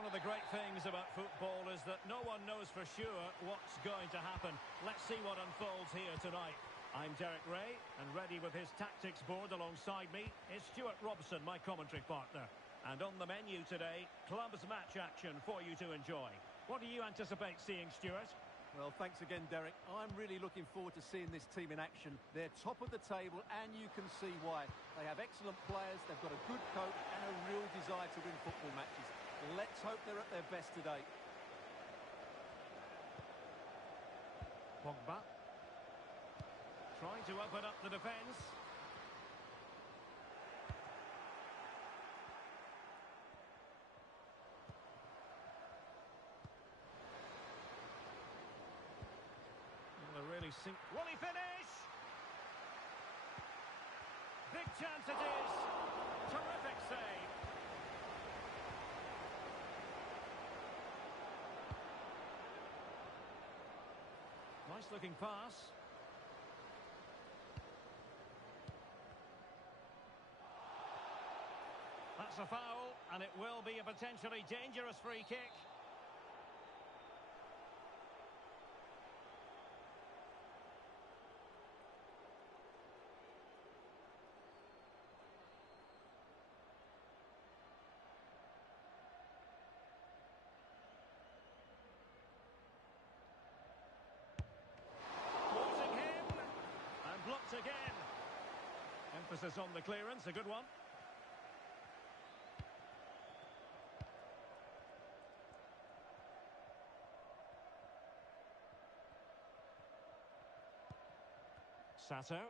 one of the great things about football is that no one knows for sure what's going to happen. Let's see what unfolds here tonight. I'm Derek Ray, and ready with his tactics board alongside me is Stuart Robson, my commentary partner. And on the menu today, clubs match action for you to enjoy. What do you anticipate seeing, Stuart? Well, thanks again, Derek. I'm really looking forward to seeing this team in action. They're top of the table, and you can see why. They have excellent players, they've got a good coach, and a real desire to win football matches. Let's hope they're at their best today. Pogba. Trying to open up the defence. Well, they really sink. Will he finish? Big chance it is. Terrific save. Nice looking pass. That's a foul, and it will be a potentially dangerous free kick. Closing him, and blocked again. Emphasis on the clearance, a good one. Sato.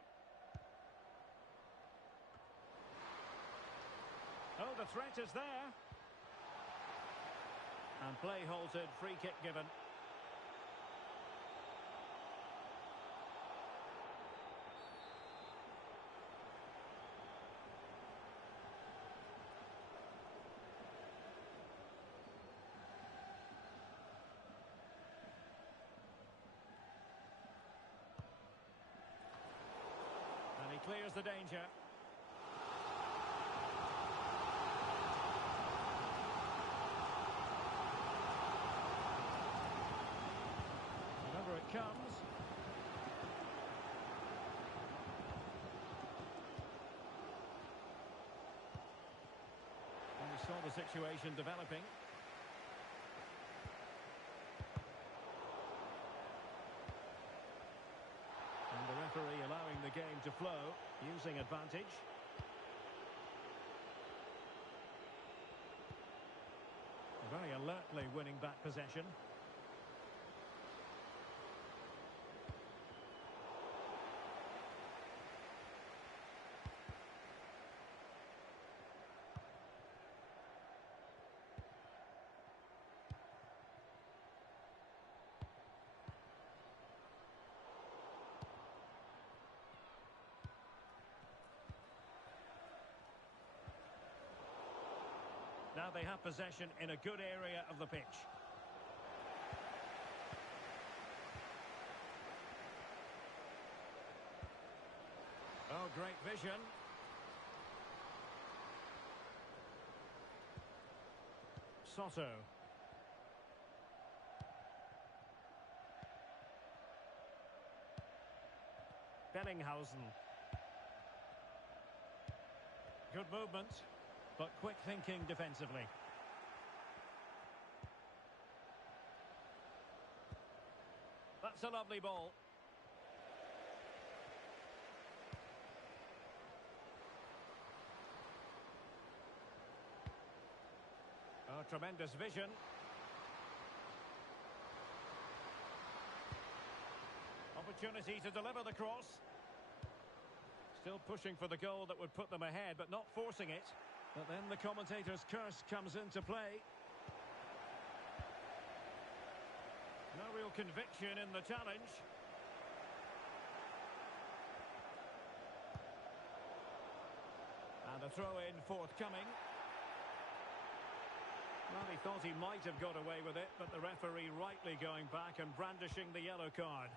Oh, the threat is there. And play halted, free kick given. And he clears the danger. And over it comes. And we saw the situation developing. And the referee allowing the game to flow, using advantage. Very alertly winning back possession. Now they have possession in a good area of the pitch. Oh, great vision. Soto. Bellinghausen. Good movement, but quick thinking defensively. That's a lovely ball. Oh, tremendous vision. Opportunity to deliver the cross. Still pushing for the goal that would put them ahead, but not forcing it. But then the commentator's curse comes into play. No real conviction in the challenge. And a throw-in forthcoming. Well, he thought he might have got away with it, but the referee rightly going back and brandishing the yellow card.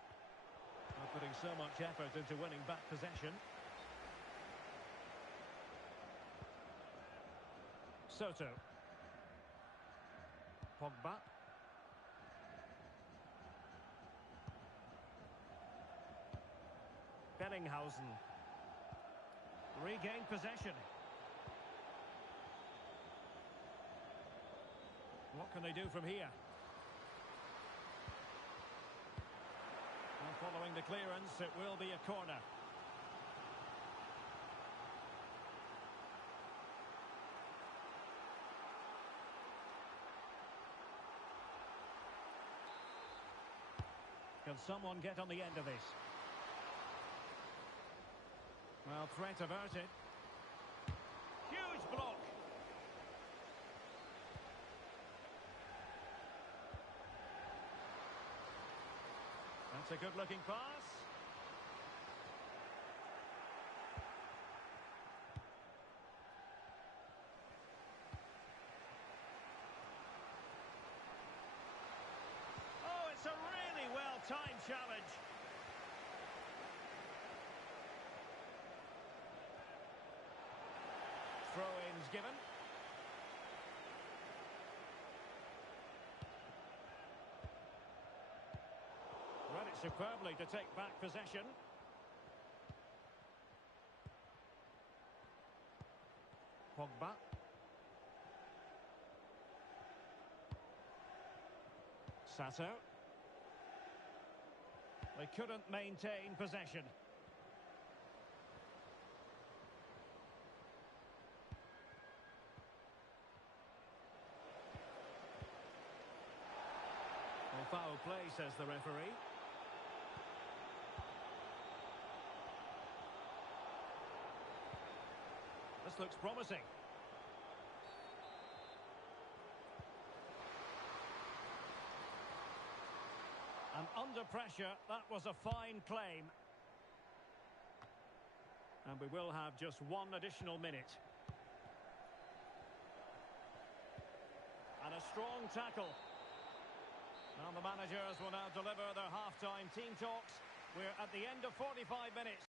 Not putting so much effort into winning back possession. Soto. Pogba. Bellinghausen. Regained possession. What can they do from here? And following the clearance, it will be a corner. Can someone get on the end of this? Well, threat averted. Huge block. That's a good-looking pass. Oh, it's a really well-timed challenge. Throw-ins given. Read it superbly to take back possession. Pogba. Sato. They couldn't maintain possession. Well, foul play, says the referee. This looks promising. And under pressure, that was a fine claim. And we will have just one additional minute. And a strong tackle. And the managers will now deliver their half-time team talks. We're at the end of 45 minutes.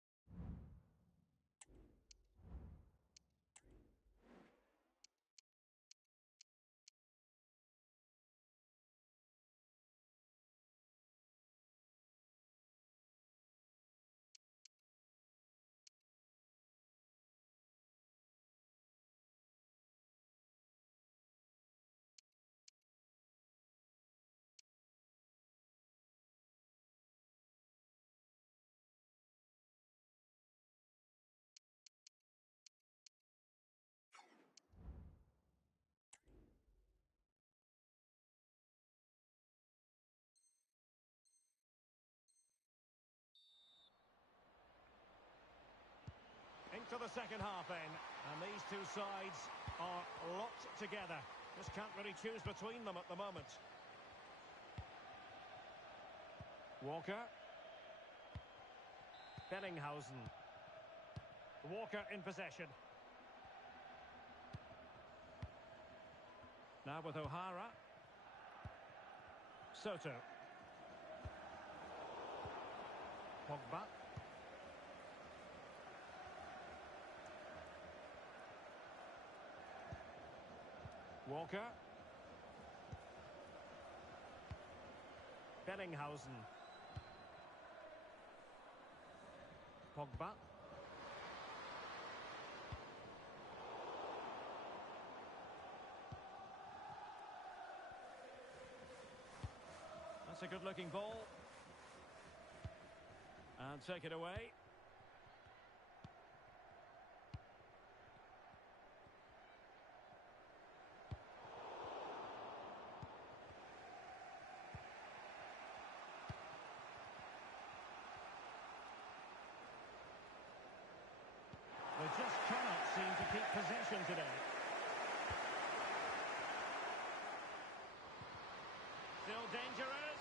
Into the second half then, and these two sides are locked together. Just can't really choose between them at the moment. Walker. Bellinghausen. Walker in possession. Now with O'Hara. Soto. Pogba. Walker. Bellinghausen. Pogba. That's a good-looking ball. And take it away. They just cannot seem to keep possession today. Still dangerous.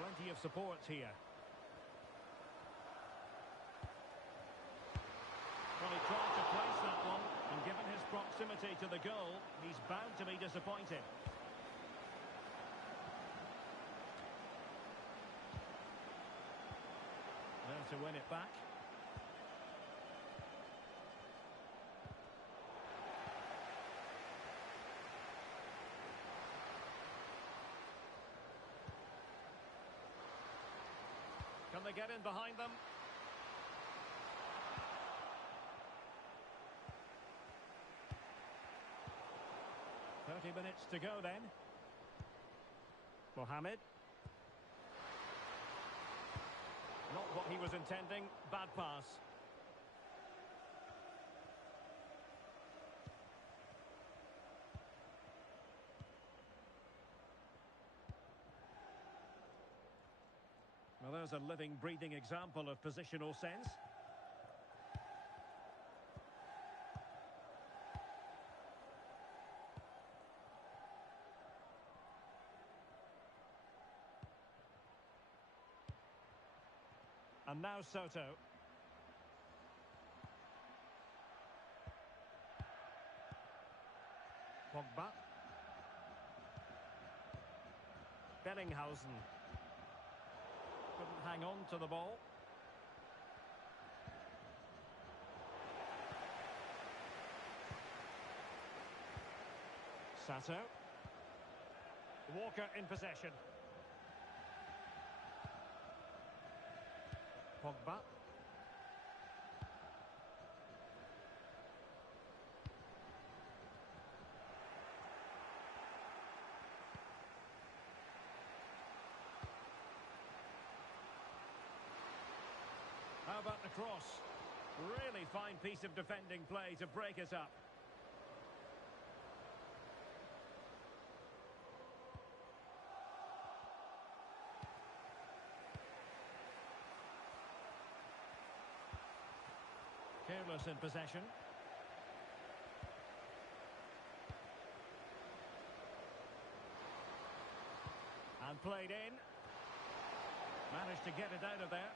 Plenty of support here. Well, he tried to place that one, and given his proximity to the goal, he's bound to be disappointed. There to win it back. they get in behind them? 30 minutes to go then. Mohamed. Not what he was intending. Bad pass. Well, there's a living, breathing example of positional sense. And now Soto. Pogba. Bellinghausen. Couldn't hang on to the ball. Sato. Walker in possession. Pogba. How about the cross? Really fine piece of defending play to break us up. Careless in possession. And played in. Managed to get it out of there.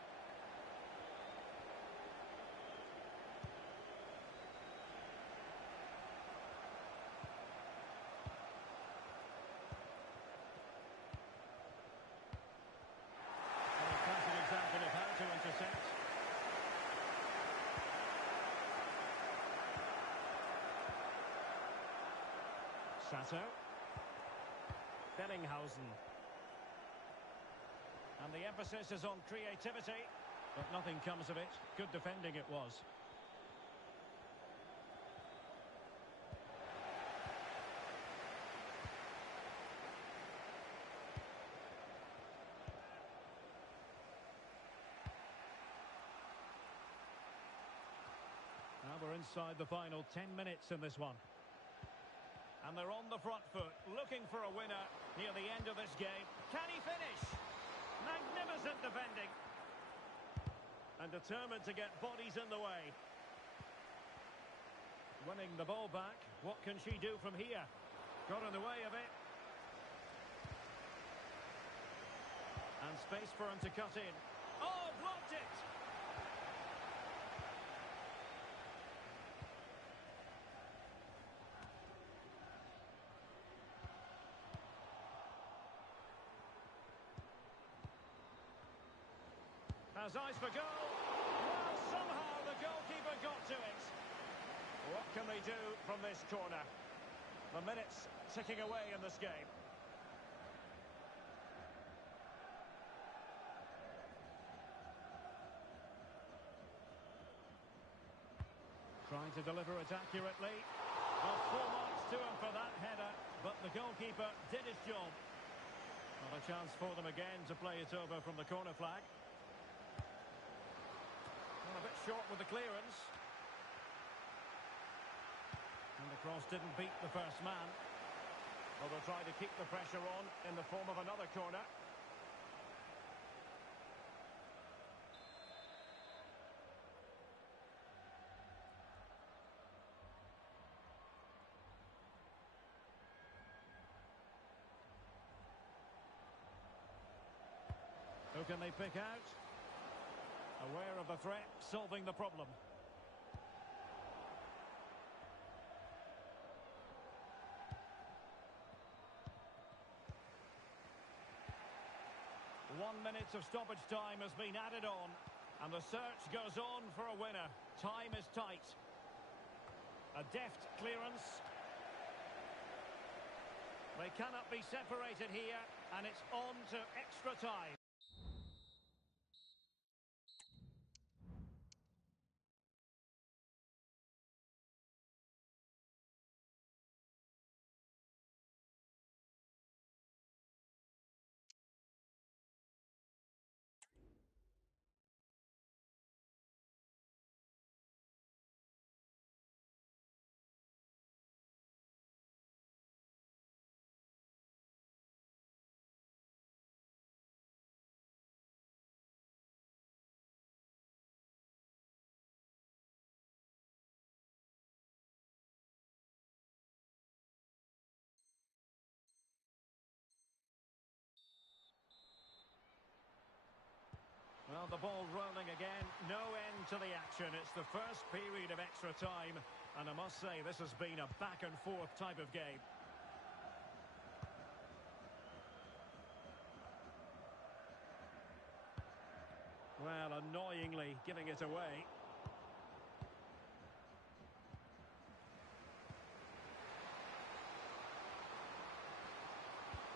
A classic example of how to intercept. Sato. Bellinghausen. And the emphasis is on creativity, but nothing comes of it. Good defending it was. Now we're inside the final 10 minutes in this one. And they're on the front foot, looking for a winner near the end of this game. Can he finish? Magnificent defending. And determined to get bodies in the way. Winning the ball back. What can she do from here? Got in the way of it. And space for him to cut in. Oh, blocked it! Has eyes for goal. Well, somehow the goalkeeper got to it. What can they do from this corner? The minutes ticking away in this game. Trying to deliver it accurately. Well, 4 marks to him for that header, but the goalkeeper did his job. Not a chance for them again to play it over from the corner flag. A bit short with the clearance. And the cross didn't beat the first man. Well, they'll try to keep the pressure on in the form of another corner. Who can they pick out? Aware of the threat, solving the problem. One minute of stoppage time has been added on, and the search goes on for a winner. Time is tight. A deft clearance. They cannot be separated here, and it's on to extra time. the ball rolling again. No end to the action. It's the first period of extra time. And I must say, this has been a back-and-forth type of game. Well, annoyingly giving it away.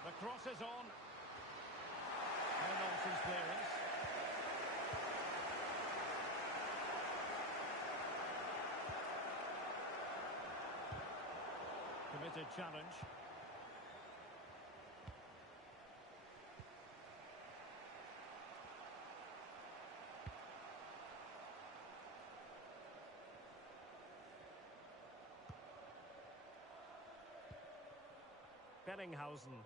The cross is on. No nonsense clearance. Committed challenge. Bellinghausen.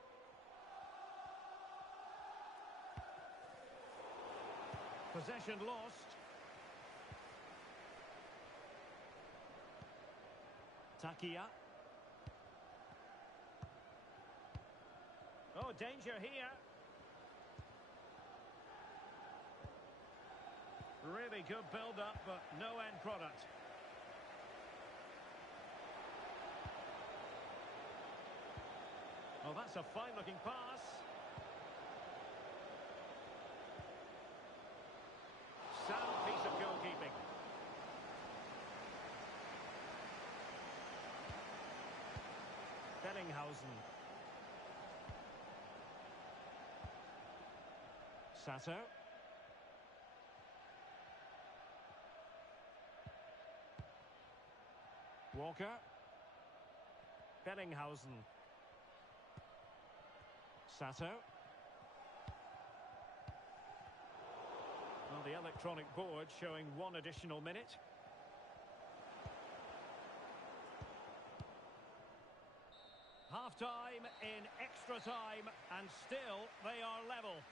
Possession lost. Takia. Oh, danger here. Really good build-up, but no end product. Oh, that's a fine-looking pass. Sound piece of goalkeeping. Bellinghausen. Sato. Walker. Bellinghausen. Sato. Well, the electronic board showing one additional minute. Half-time in extra time, and still they are level.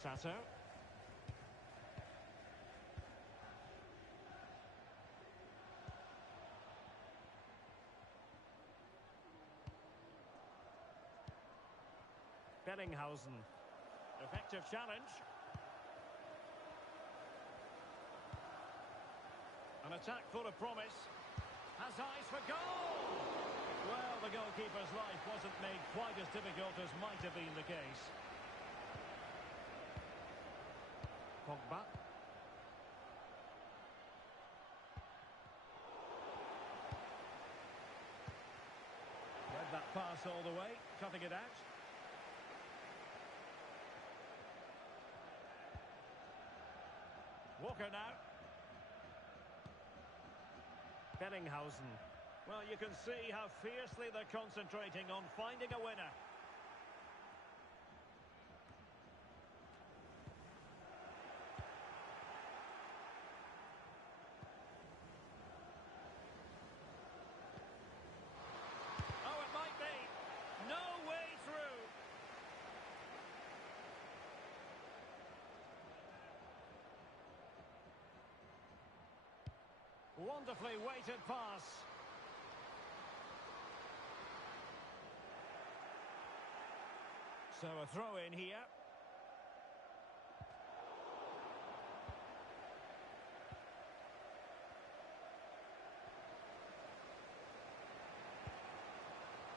Sato. Bellinghausen. Effective challenge. An attack full of promise. Has eyes for goal! Well, the goalkeeper's life wasn't made quite as difficult as might have been the case. Pogba. Read that pass all the way, cutting it out. Walker now. Bellinghausen. Well, you can see how fiercely they're concentrating on finding a winner. Wonderfully weighted pass. So a throw in here.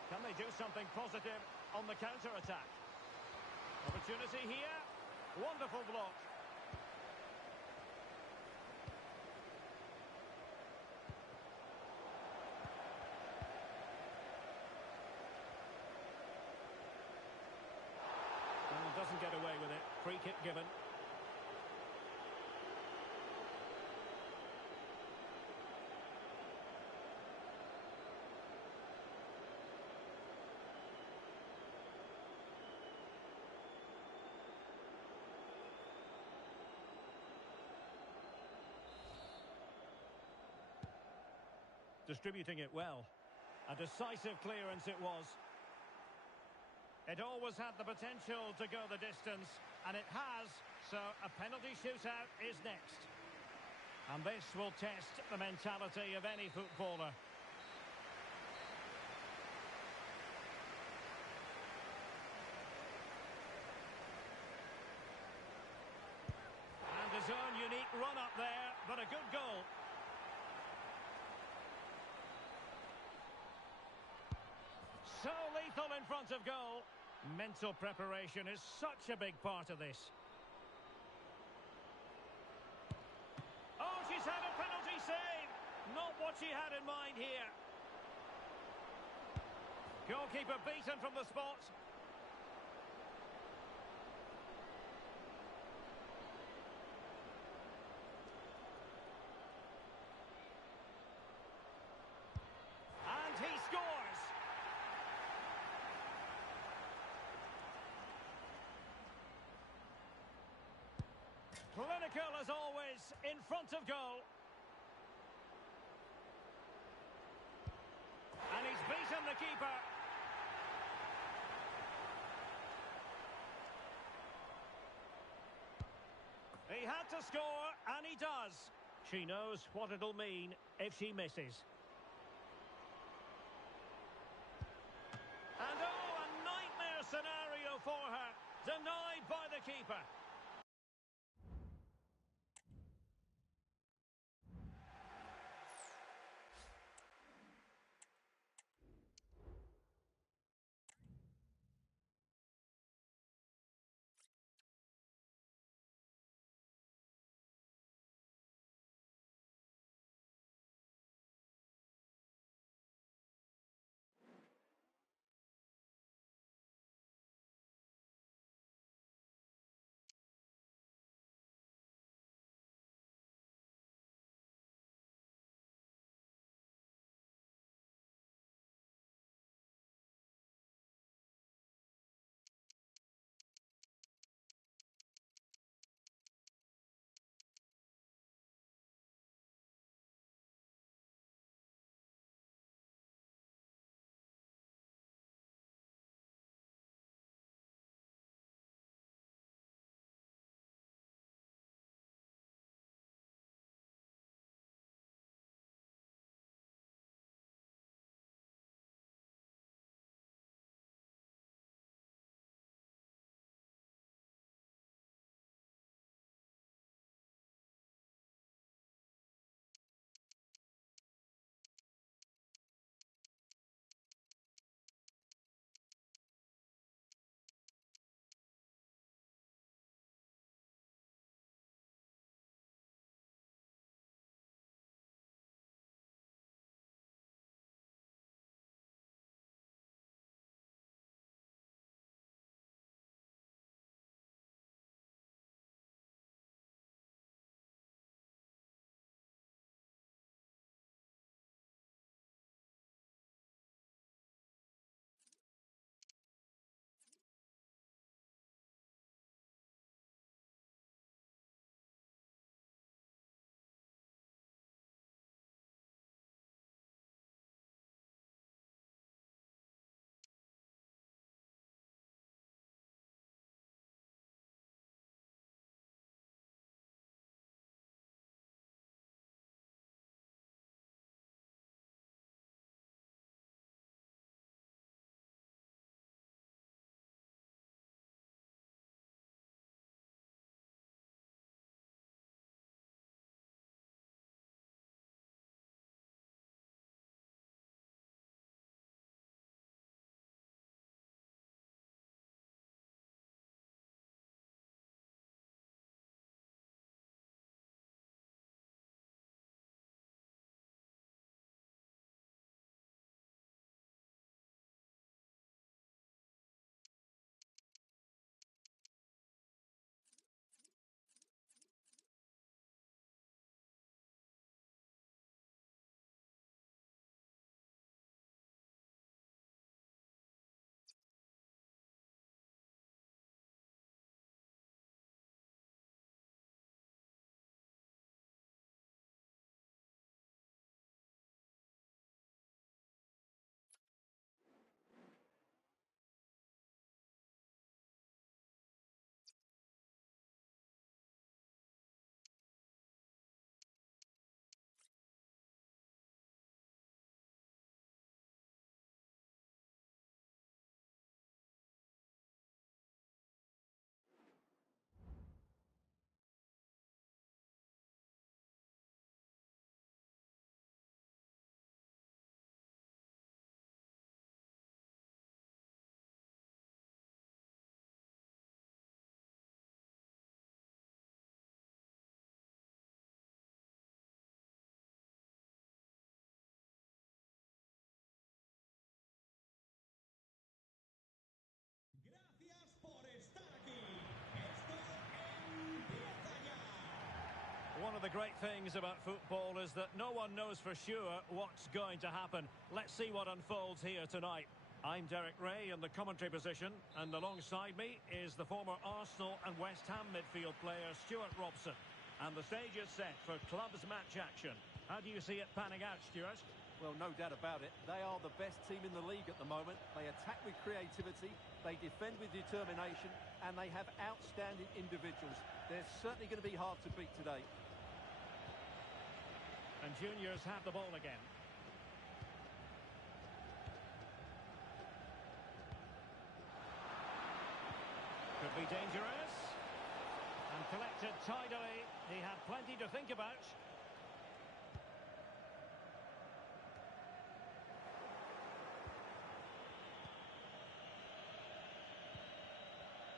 Can they do something positive on the counter-attack? Opportunity here. Wonderful block. Doesn't get away with it. Free kick given. Distributing it well. A decisive clearance it was. It always had the potential to go the distance, and it has, so a penalty shootout is next. And this will test the mentality of any footballer. And his own unique run up there, but a good goal. So lethal in front of goal. Mental preparation is such a big part of this. Oh, she's had a penalty save. Not what she had in mind here. Goalkeeper beaten from the spot. And he scores. Clinical as always, in front of goal. And he's beaten the keeper. He had to score, and he does. She knows what it'll mean if she misses. And oh, a nightmare scenario for her. Denied by the keeper. of the great things about football is that no one knows for sure what's going to happen. Let's see what unfolds here tonight. I'm Derek Ray in the commentary position, and alongside me is the former Arsenal and West Ham midfield player Stuart Robson. And the stage is set for clubs match action. How do you see it panning out, Stuart? Well, no doubt about it. They are the best team in the league at the moment. They attack with creativity, they defend with determination, and they have outstanding individuals. They're certainly going to be hard to beat today. And juniors have the ball again. Could be dangerous. And collected tidily. He had plenty to think about.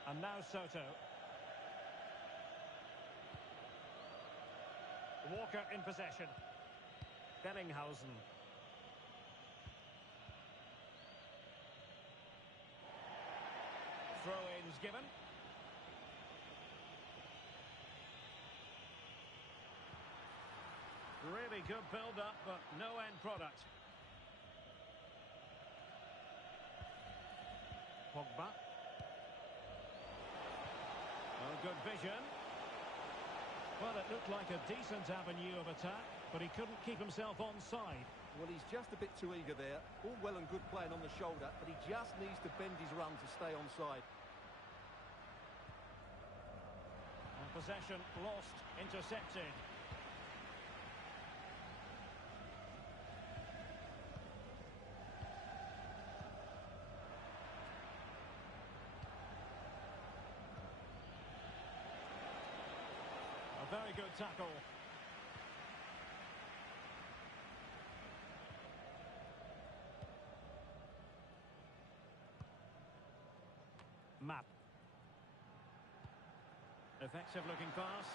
And now Soto. Walker in possession. Bellinghausen. Throw-ins given. Really good build-up, but no end product. Pogba. Oh, good vision. Well, it looked like a decent avenue of attack, but he couldn't keep himself onside. Well, he's just a bit too eager there. All well and good playing on the shoulder, but he just needs to bend his run to stay onside. And possession lost, intercepted. A very good tackle. Map. Effective looking pass.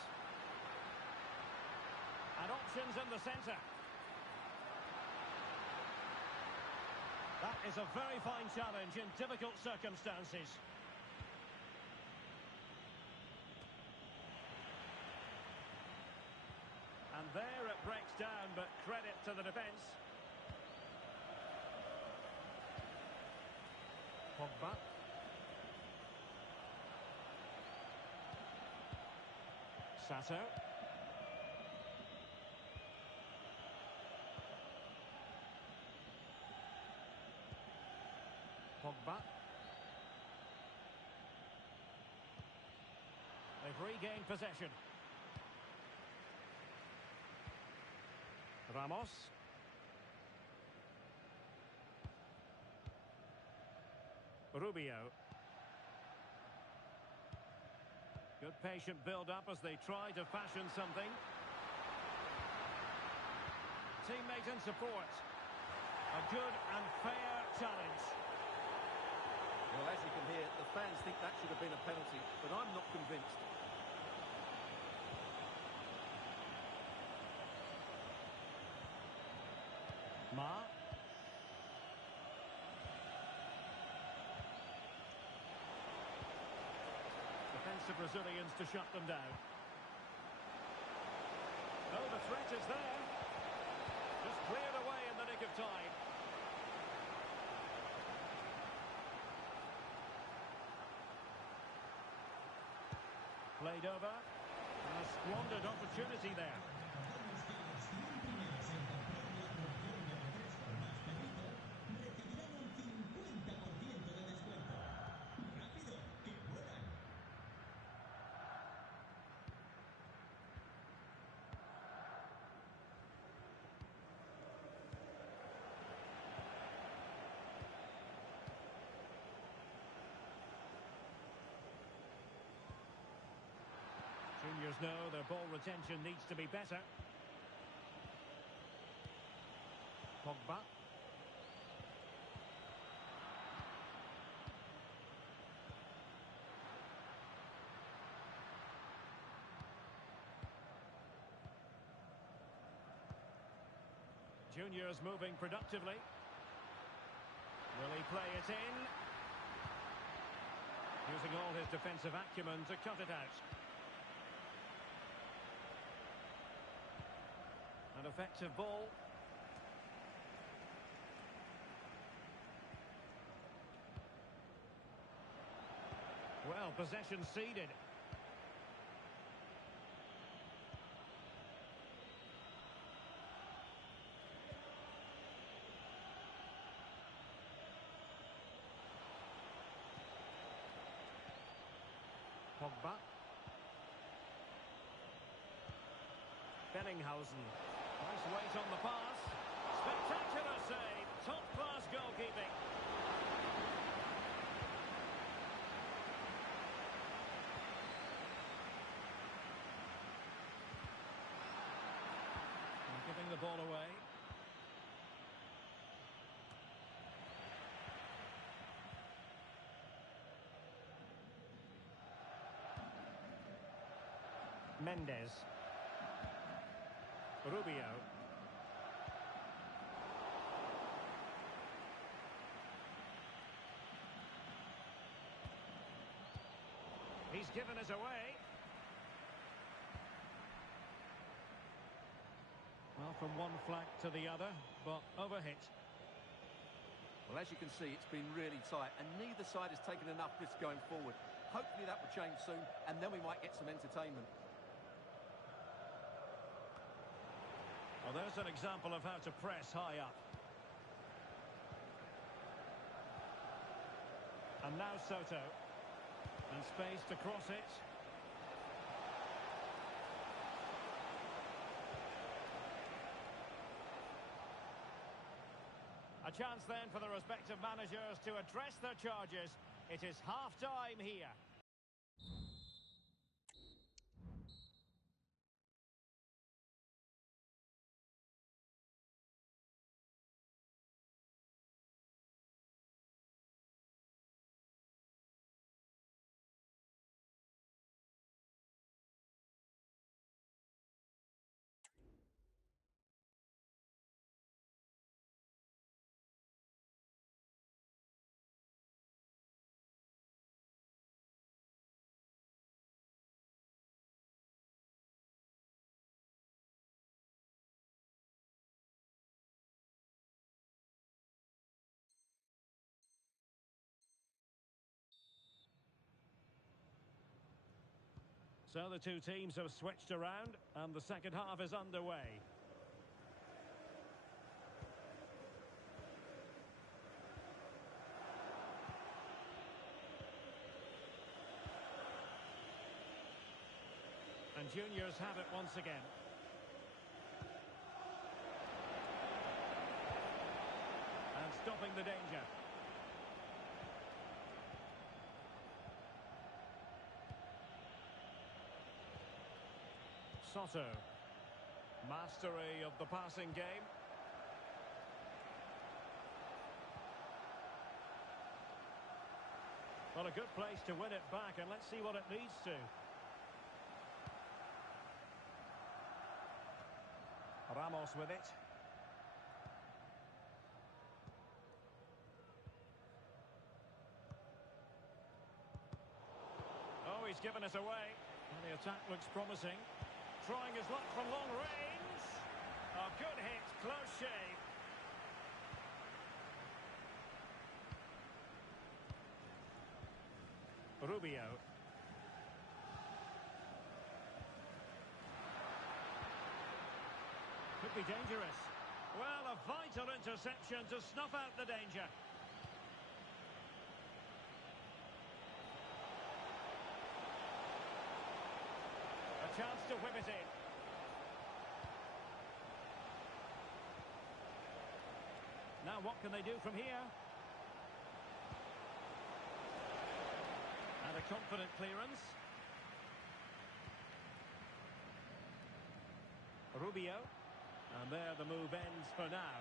And options in the centre. That is a very fine challenge in difficult circumstances. And there it breaks down, but credit to the defence. Pogba. Sato. Pogba. They've regained possession. Ramos. Rubio. Good patient build-up as they try to fashion something. Teammate in support. A good and fair challenge. Well, as you can hear, the fans think that should have been a penalty, but I'm not convinced. Ma. Defensive Brazilians to shut them down. Oh, the threat is there. Just cleared away in the nick of time. Played over. And a squandered opportunity there. Juniors know their ball retention needs to be better. Pogba. Juniors moving productively. Will he play it in? Using all his defensive acumen to cut it out. effective ball. Well, possession ceded. Pogba. Bellinghausen. Nice weight on the pass. Spectacular save. Top-class goalkeeping. And giving the ball away. Mendes. Rubio. He's given us away. Well, from one flank to the other, but overhit. Well, as you can see, it's been really tight, and neither side has taken enough risk going forward. Hopefully that will change soon, and then we might get some entertainment. Well, there's an example of how to press high up. And now Soto. And space to cross it. A chance then for the respective managers to address their charges. It is half-time here. So the two teams have switched around, and the second half is underway. And juniors have it once again. And stopping the danger. Soto. Mastery of the passing game. Well, a good place to win it back, and let's see what it leads to. Ramos with it. Oh, he's given us away. And the attack looks promising. Trying his luck from long range. A good hit, close shave. Rubio. Could be dangerous. Well, a vital interception to snuff out the danger. Chance to whip it in. Now what can they do from here? And a confident clearance. Rubio. And there the move ends for now.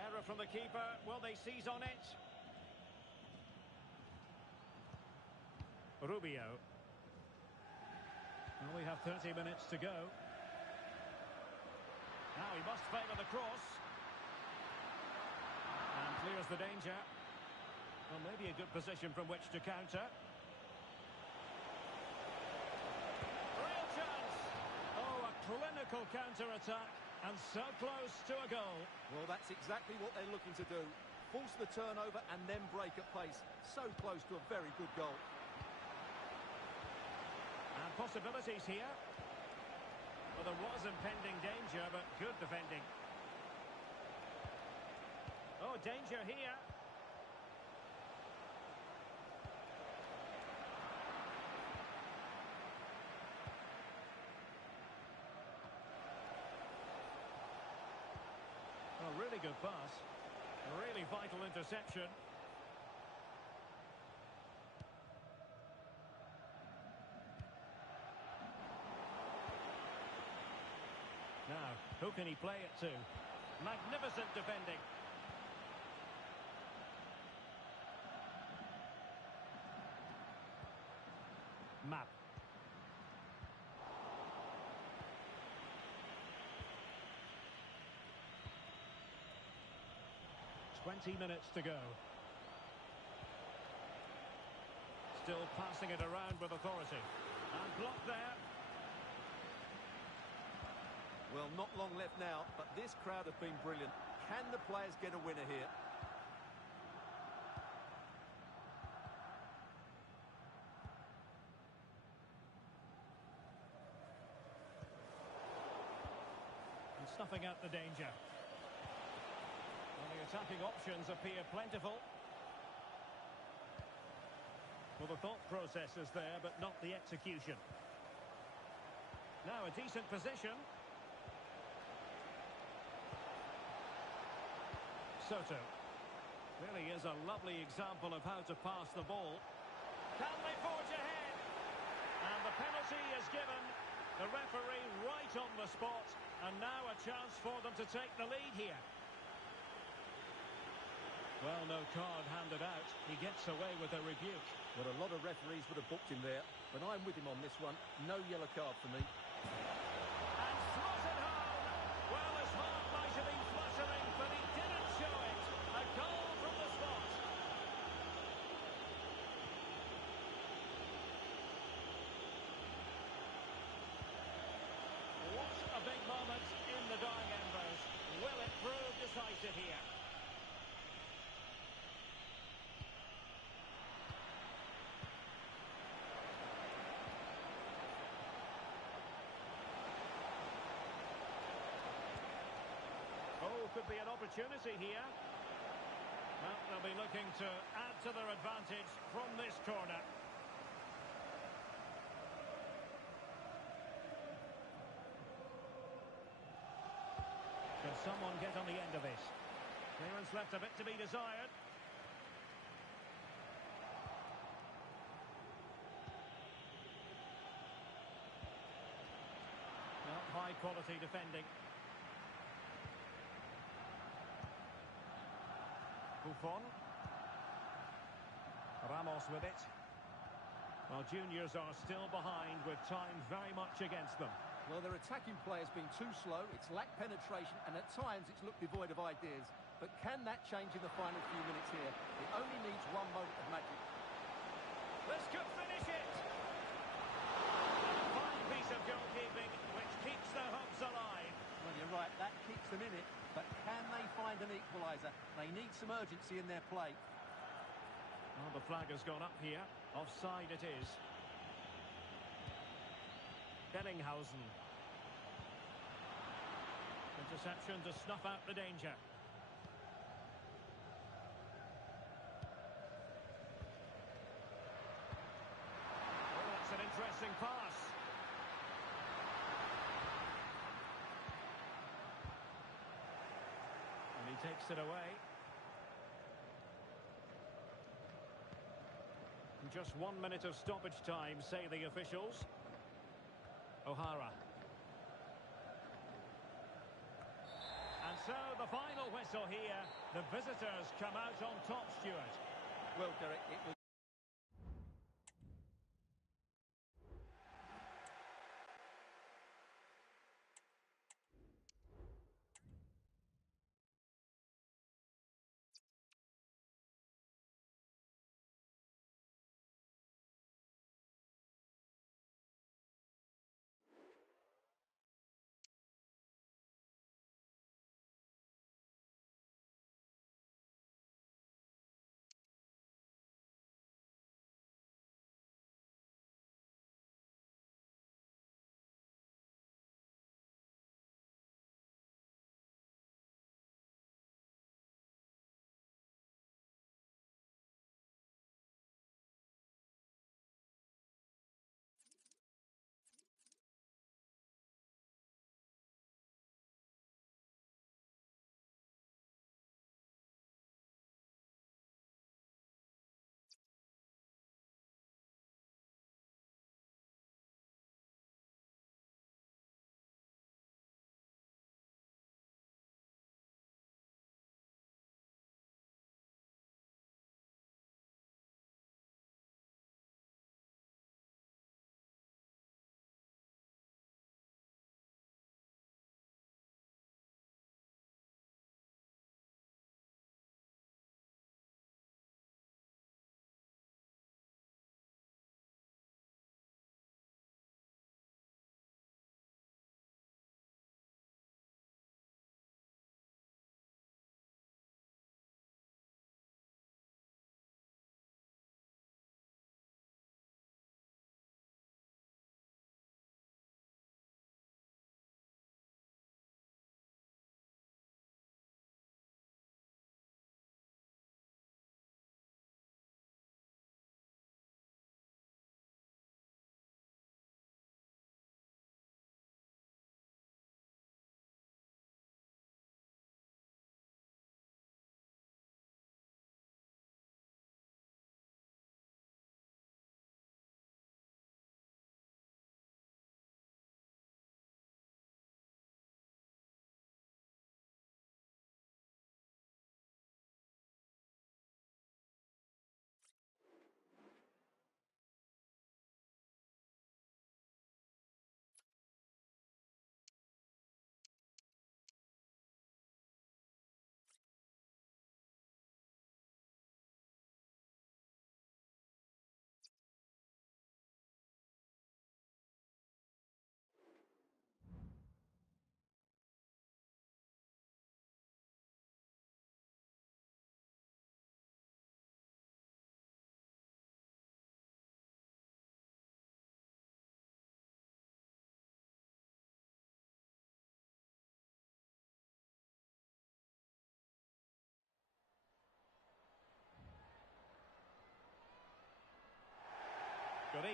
Error from the keeper. Will they seize on it? Rubio. Well, we have 30 minutes to go. Now he must favour the cross. And clears the danger. Well, maybe a good position from which to counter. Clinical counter-attack, and so close to a goal. Well, that's exactly what they're looking to do. Force the turnover and then break at pace. So close to a very good goal. And possibilities here. Well, there was impending danger, but good defending. Oh, danger here. Oh, really good pass. Really vital interception. Now, who can he play it to? Magnificent defending. Map. 20 minutes to go. Still passing it around with authority. And blocked there. Well, not long left now, but this crowd have been brilliant. Can the players get a winner here? And snuffing out the danger. Well, the attacking options appear plentiful. Well, the thought process is there, but not the execution. Now a decent position. Soto. Really is a lovely example of how to pass the ball. Can they forge ahead? And the penalty is given. The referee right on the spot. And now a chance for them to take the lead here. Well, no card handed out. He gets away with a rebuke. Well, a lot of referees would have booked him there, but I'm with him on this one. No yellow card for me. And slotted home. Well, his heart might have been fluttering, but he didn't show it. A goal from the spot. What a big moment in the dying embers. Will it prove decisive here? Oh, could be an opportunity here. Well, they'll be looking to add to their advantage from this corner. Can someone get on the end of this? Clearance left a bit to be desired. Well, high quality defending. Buffon. Ramos with it. Well, juniors are still behind with time very much against them. Well, their attacking play has been too slow, it's lacked penetration, and at times it's looked devoid of ideas. But can that change in the final few minutes here? It only needs one moment of magic. This could finish it! And a fine piece of goalkeeping which keeps their hopes alive. Well, you're right, that keeps them in it. But can they find an equaliser? They need some urgency in their play. Well, the flag has gone up here. Offside it is. Bellinghausen. Interception to snuff out the danger. Oh, that's an interesting pass. And he takes it away. Just 1 minute of stoppage time, say the officials. O'Hara. And so the final whistle here. The visitors come out on top, Stuart. Well, Derek, it was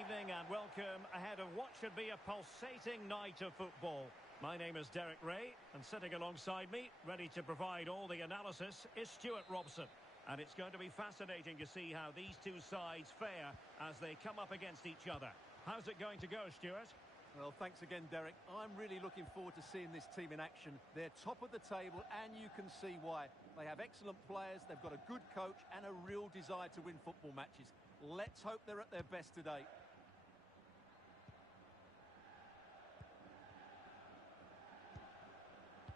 evening and welcome ahead of what should be a pulsating night of football. My name is Derek Ray, and sitting alongside me, ready to provide all the analysis, is Stuart Robson. And it's going to be fascinating to see how these two sides fare as they come up against each other. How's it going to go, Stuart? Well, thanks again, Derek. I'm really looking forward to seeing this team in action. They're top of the table, and you can see why. They have excellent players, they've got a good coach, and a real desire to win football matches. Let's hope they're at their best today.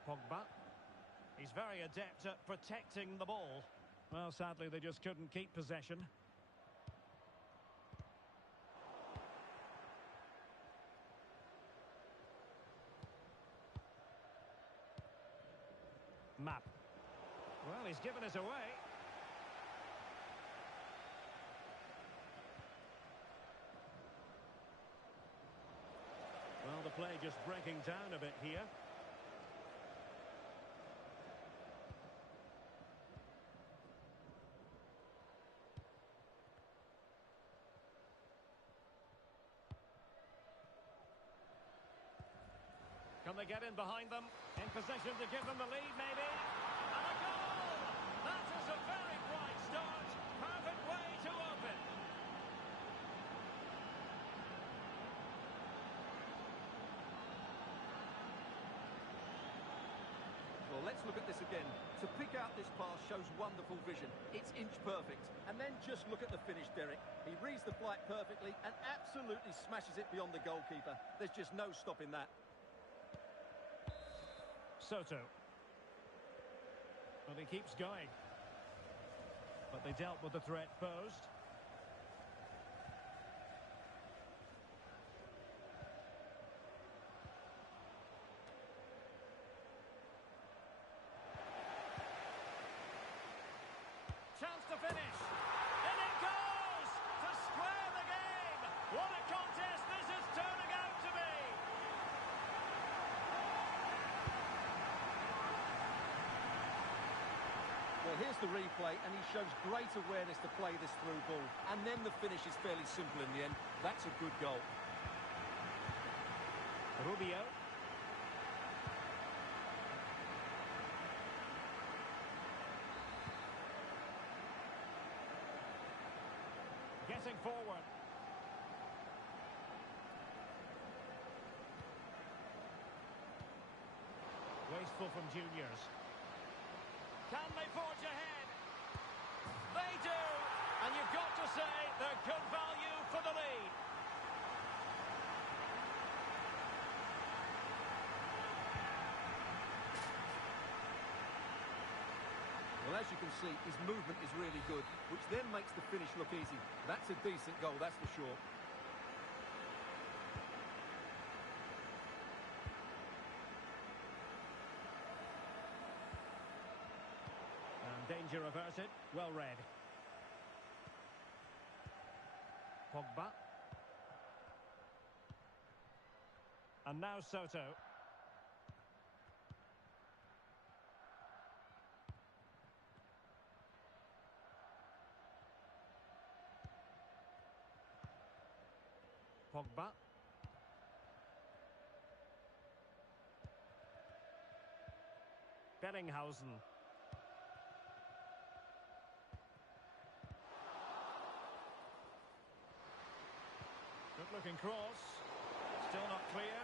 Pogba. He's very adept at protecting the ball. Well, sadly, they just couldn't keep possession. Map. Well, he's given it away. Well, the play just breaking down a bit here. Can they get in behind them? In position to give them the lead, maybe? And a goal! That is a very bright start. Perfect way to open. Well, let's look at this again. To pick out this pass shows wonderful vision. It's inch perfect. And then just look at the finish, Derek. He reads the flight perfectly and absolutely smashes it beyond the goalkeeper. There's just no stopping that. Soto. Well, he keeps going. But they dealt with the threat posed. Chance to finish. And it goes! To square the game! What a contest this is turning out to be! Well, here's the replay, and he shows great awareness to play this through ball. And then the finish is fairly simple in the end. That's a good goal. Rubio. Getting forward. Wasteful from juniors. Can they forge ahead? They do! And you've got to say they're good value for the lead. Well, as you can see, his movement is really good, which then makes the finish look easy. That's a decent goal, that's for sure. Danger averted. Well read. Pogba. And now Soto. Pogba. Bellinghausen. Good-looking cross. Still not clear.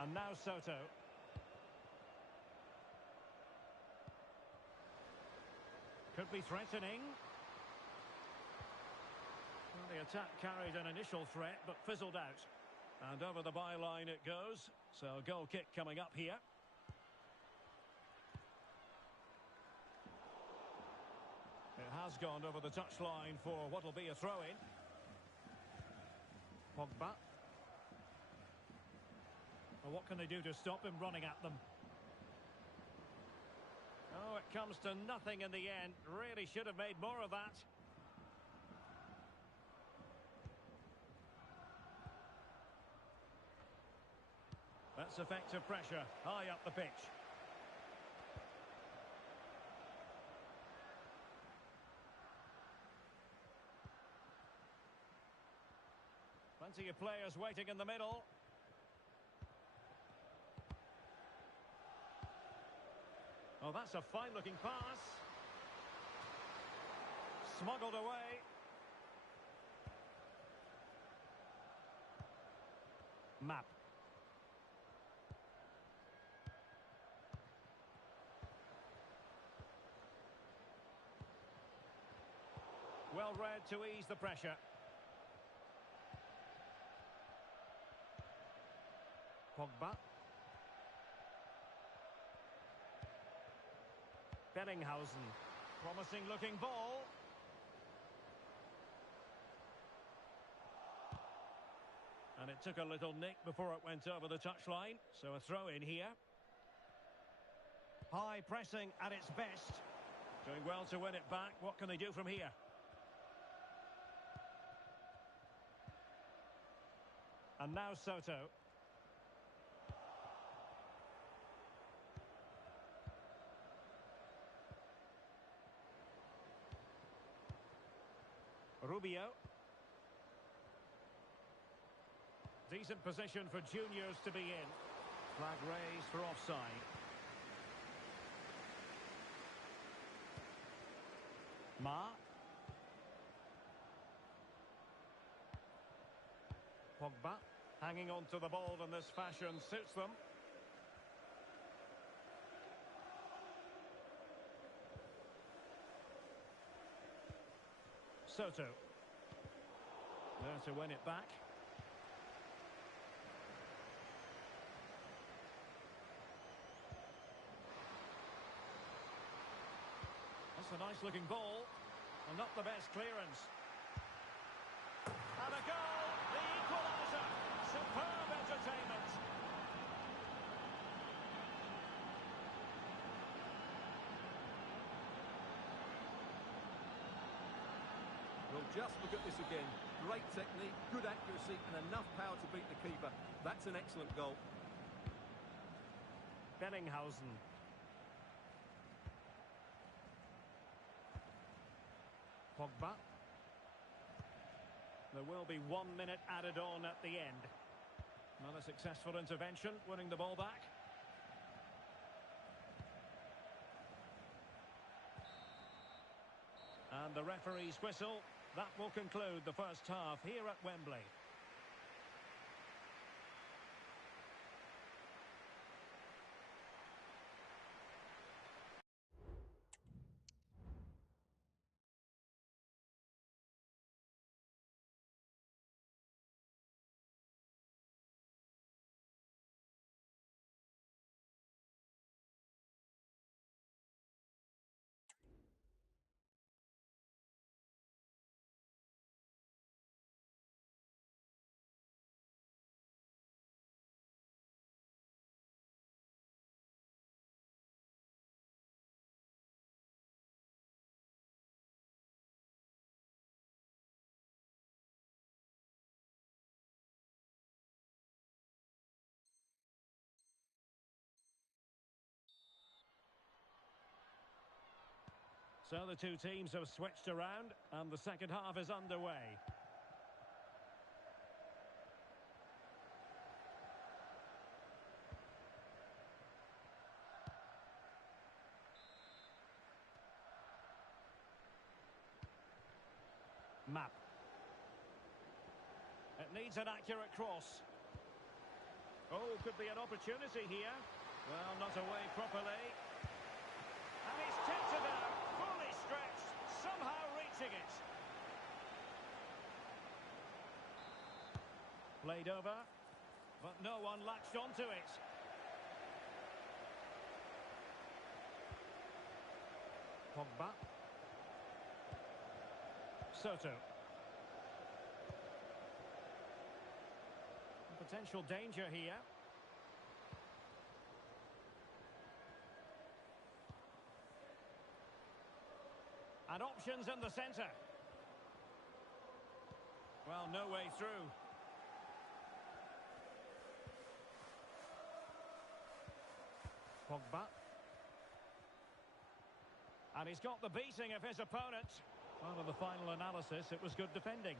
And now Soto. Could be threatening. Well, the attack carried an initial threat, but fizzled out. And over the byline it goes. So a goal kick coming up here. It has gone over the touchline for what will be a throw-in. Pogba. Well, what can they do to stop him running at them? Oh, it comes to nothing in the end. Really should have made more of that. That's effective pressure, high up the pitch. plenty of players waiting in the middle. Oh, that's a fine-looking pass. Smuggled away. Map. Well read to ease the pressure. Pogba. Bellinghausen. Promising looking ball. And it took a little nick before it went over the touchline. So a throw in here. High pressing at its best. Doing well to win it back. What can they do from here? And now Soto. Rubio. Decent position for juniors to be in. Flag raised for offside. Ma. Pogba. Hanging on to the ball in this fashion suits them. Soto. There to win it back. That's a nice looking ball. And not the best clearance. And a goal! The equaliser! Superb entertainment! Well, just look at this again. Great technique, good accuracy, and enough power to beat the keeper. That's an excellent goal. Bellinghausen. Pogba. There will be 1 minute added on at the end. Not a successful intervention, winning the ball back. And the referee's whistle. That will conclude the first half here at Wembley. So the two teams have switched around and the second half is underway. Map. It needs an accurate cross. Oh, could be an opportunity here. Well, not away properly. And he's tipped it out. Fully stretched. Somehow reaching it. Played over. But no one latched onto it. Pogba. Soto. Potential danger here. And options in the centre. Well, no way through. Pogba. And he's got the beating of his opponent. Well, in the final analysis, it was good defending.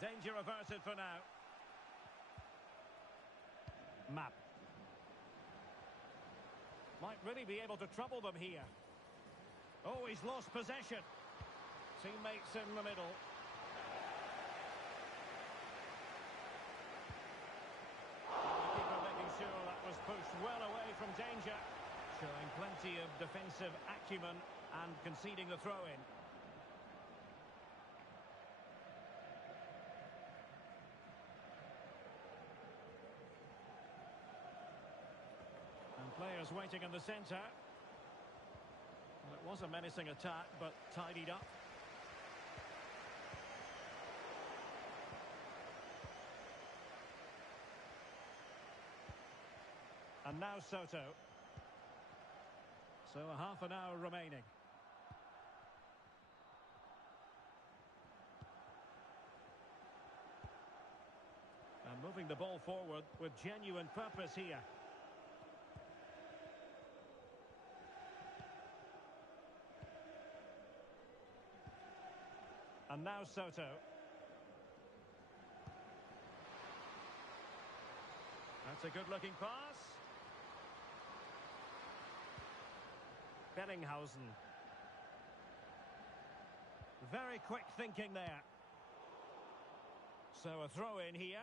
Danger averted for now. Map. Might really be able to trouble them here. Oh, he's lost possession. Teammates in the middle. The keeper making sure that was pushed well away from danger. Showing plenty of defensive acumen and conceding the throw-in. And players waiting in the centre. Well, it was a menacing attack, but tidied up. And now Soto. So a half an hour remaining. And moving the ball forward with genuine purpose here. And now Soto. That's a good-looking pass. Bellinghausen. Very quick thinking there. So a throw in here.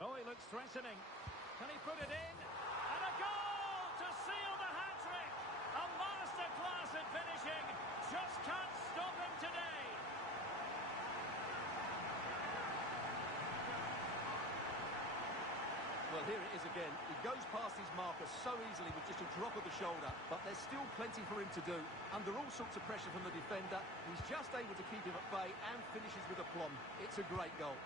Oh, he looks threatening. Can he put it in? And a goal to seal the hat-trick! A masterclass at finishing. Just can't stop him today. Well, here it is again. He goes past his marker so easily with just a drop of the shoulder, but there's still plenty for him to do. Under all sorts of pressure from the defender, he's just able to keep him at bay and finishes with aplomb. It's a great goal.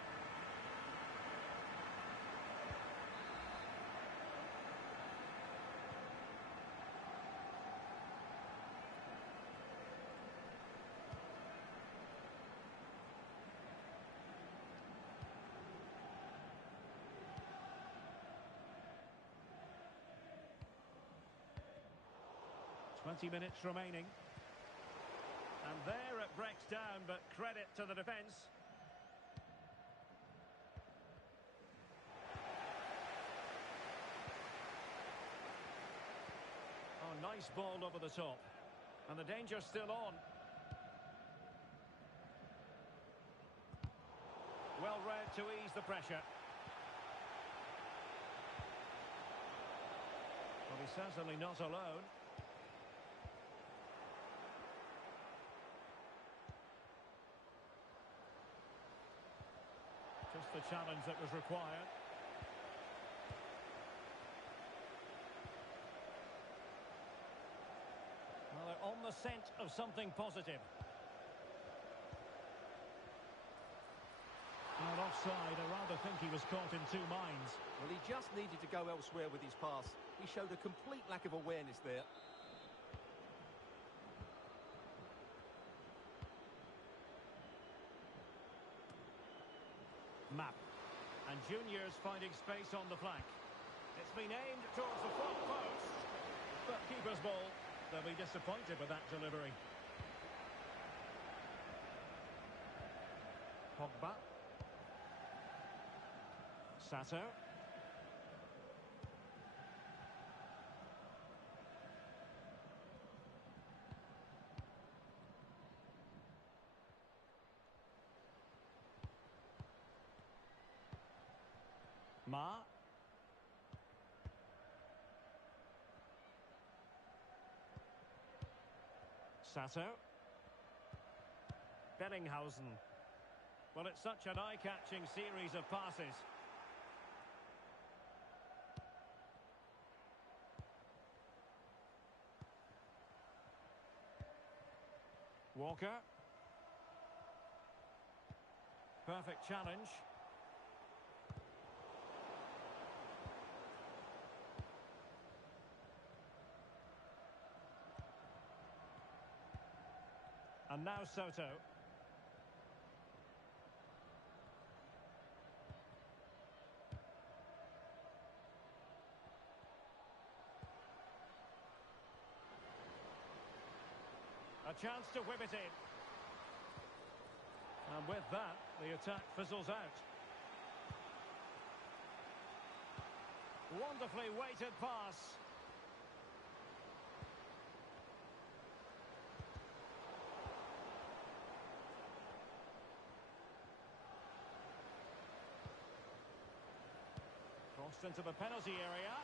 Twenty minutes remaining. And there it breaks down, but credit to the defence. Oh, nice ball over the top. And the danger's still on. Well read to ease the pressure. Well, he's certainly not alone. Just the challenge that was required. Well, they're on the scent of something positive. Not offside, I rather think he was caught in two minds. Well, he just needed to go elsewhere with his pass. He showed a complete lack of awareness there. Map. And Junior's finding space on the flank. It's been aimed towards the front post. But keeper's ball. They'll be disappointed with that delivery. Pogba. Sato. Ma. Sato. Bellinghausen. Well, it's such an eye-catching series of passes. Walker. Perfect challenge. And now Soto. A chance to whip it in. And with that, the attack fizzles out. Wonderfully weighted pass. Crossed into the penalty area.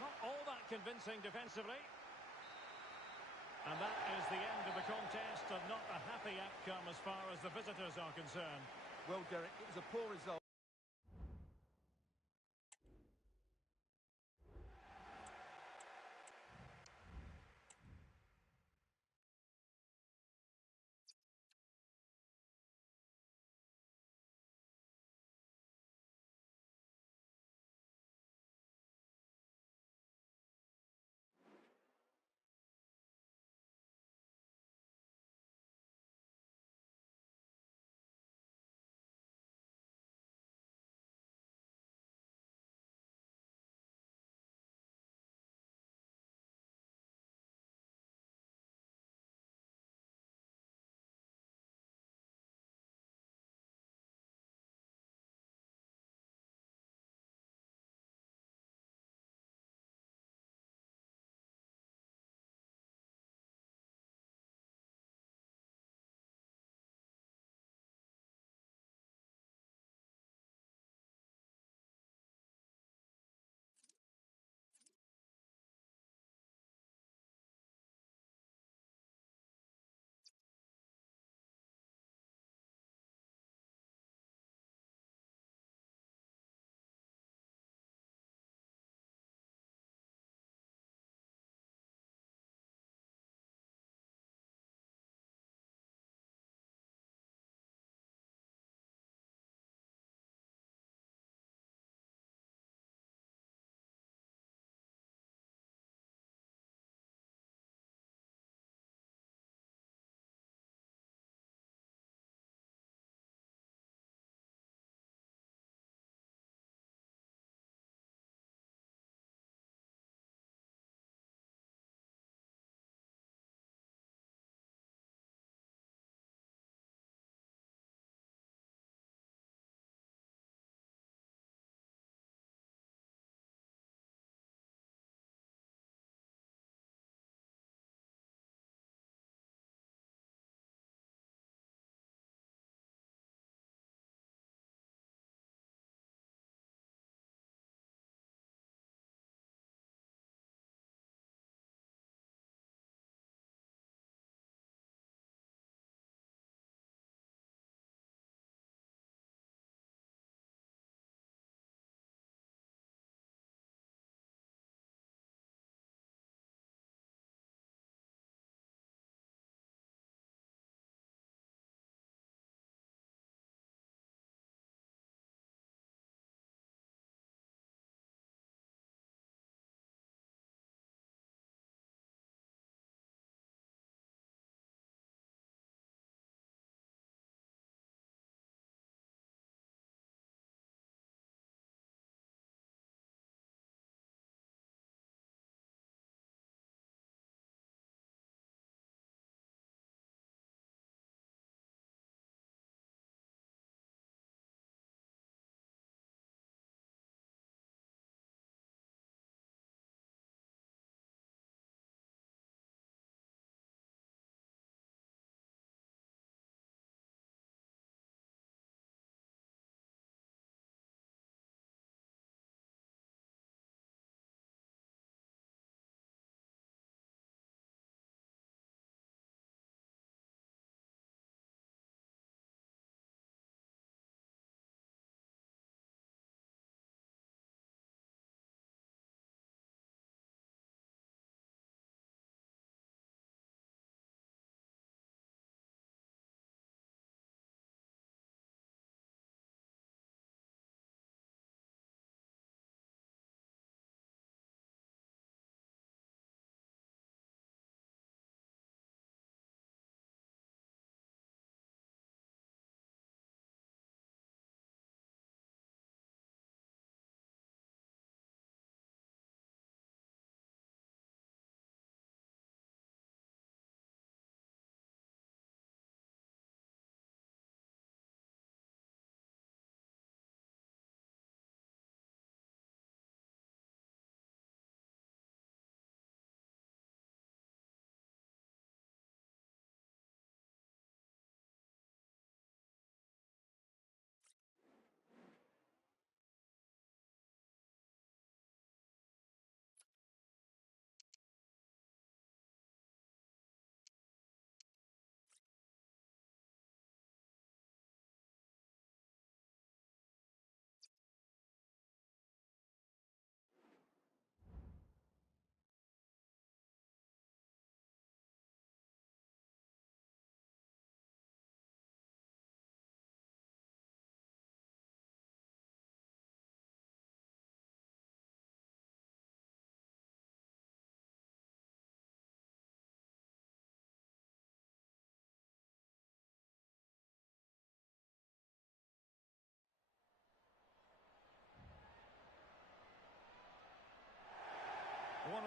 Not all that convincing defensively. And that is the end of the contest, and not a happy outcome as far as the visitors are concerned. Well, Derek, it was a poor result.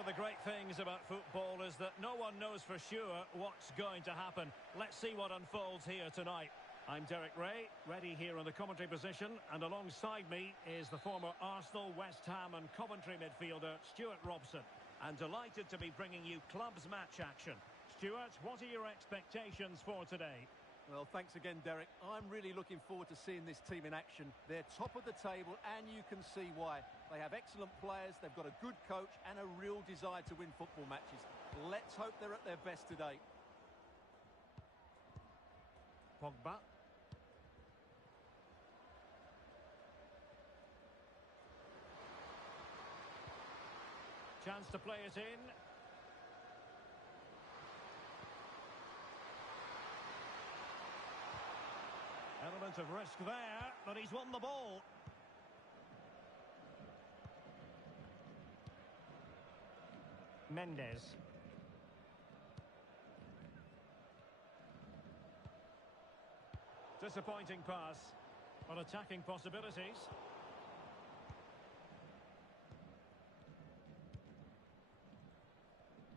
One of the great things about football is that no one knows for sure what's going to happen. Let's see what unfolds here tonight. I'm Derek Ray, ready here in the commentary position, and alongside me is the former Arsenal, West Ham and Coventry midfielder Stuart Robson. And delighted to be bringing you clubs match action. Stuart, what are your expectations for today? Well, thanks again, Derek. I'm really looking forward to seeing this team in action. They're top of the table, and you can see why. They have excellent players, they've got a good coach, and a real desire to win football matches. Let's hope they're at their best today. Pogba. Chance to play it in. Element of risk there, but he's won the ball. Mendes. Disappointing pass, but attacking possibilities.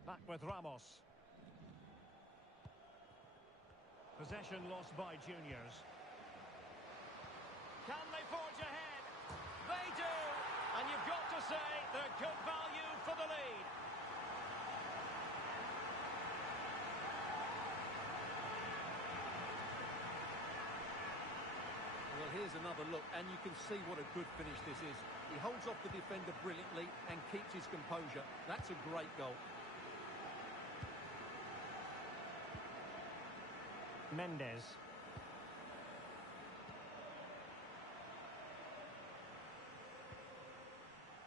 Back with Ramos. Possession lost by Juniors. Can they forge ahead? They do! And you've got to say they're good value for the lead. Well, here's another look, and you can see what a good finish this is. He holds off the defender brilliantly and keeps his composure. That's a great goal. Mendes.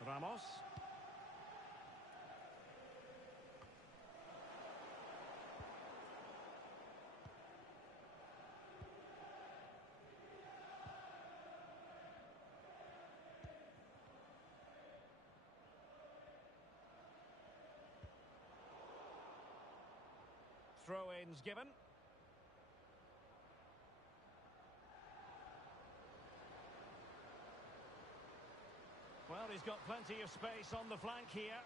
Ramos. Throw-ins given. Well, he's got plenty of space on the flank here.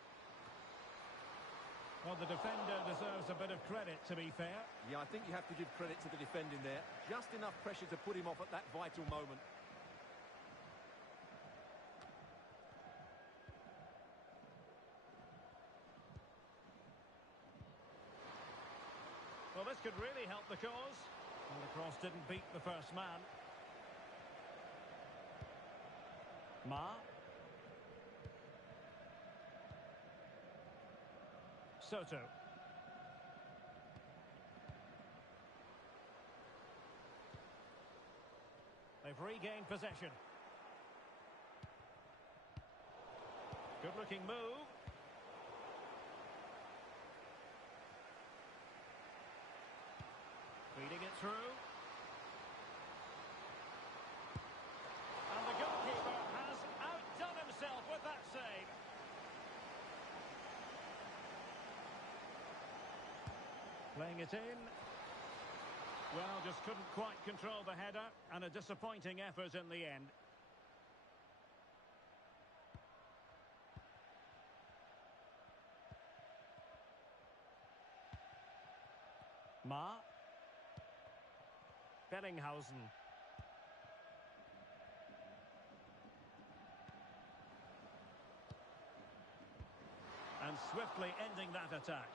Well, the defender deserves a bit of credit, to be fair. Yeah, I think you have to give credit to the defending there. Just enough pressure to put him off at that vital moment. Well, this could really help the cause. Well, the cross didn't beat the first man. Ma. Soto. They've regained possession. Good-looking move. Feeding it through. And the goalkeeper has outdone himself with that save. Playing it in. Well, just couldn't quite control the header, and a disappointing effort in the end. Ma. Bellinghausen. And swiftly ending that attack.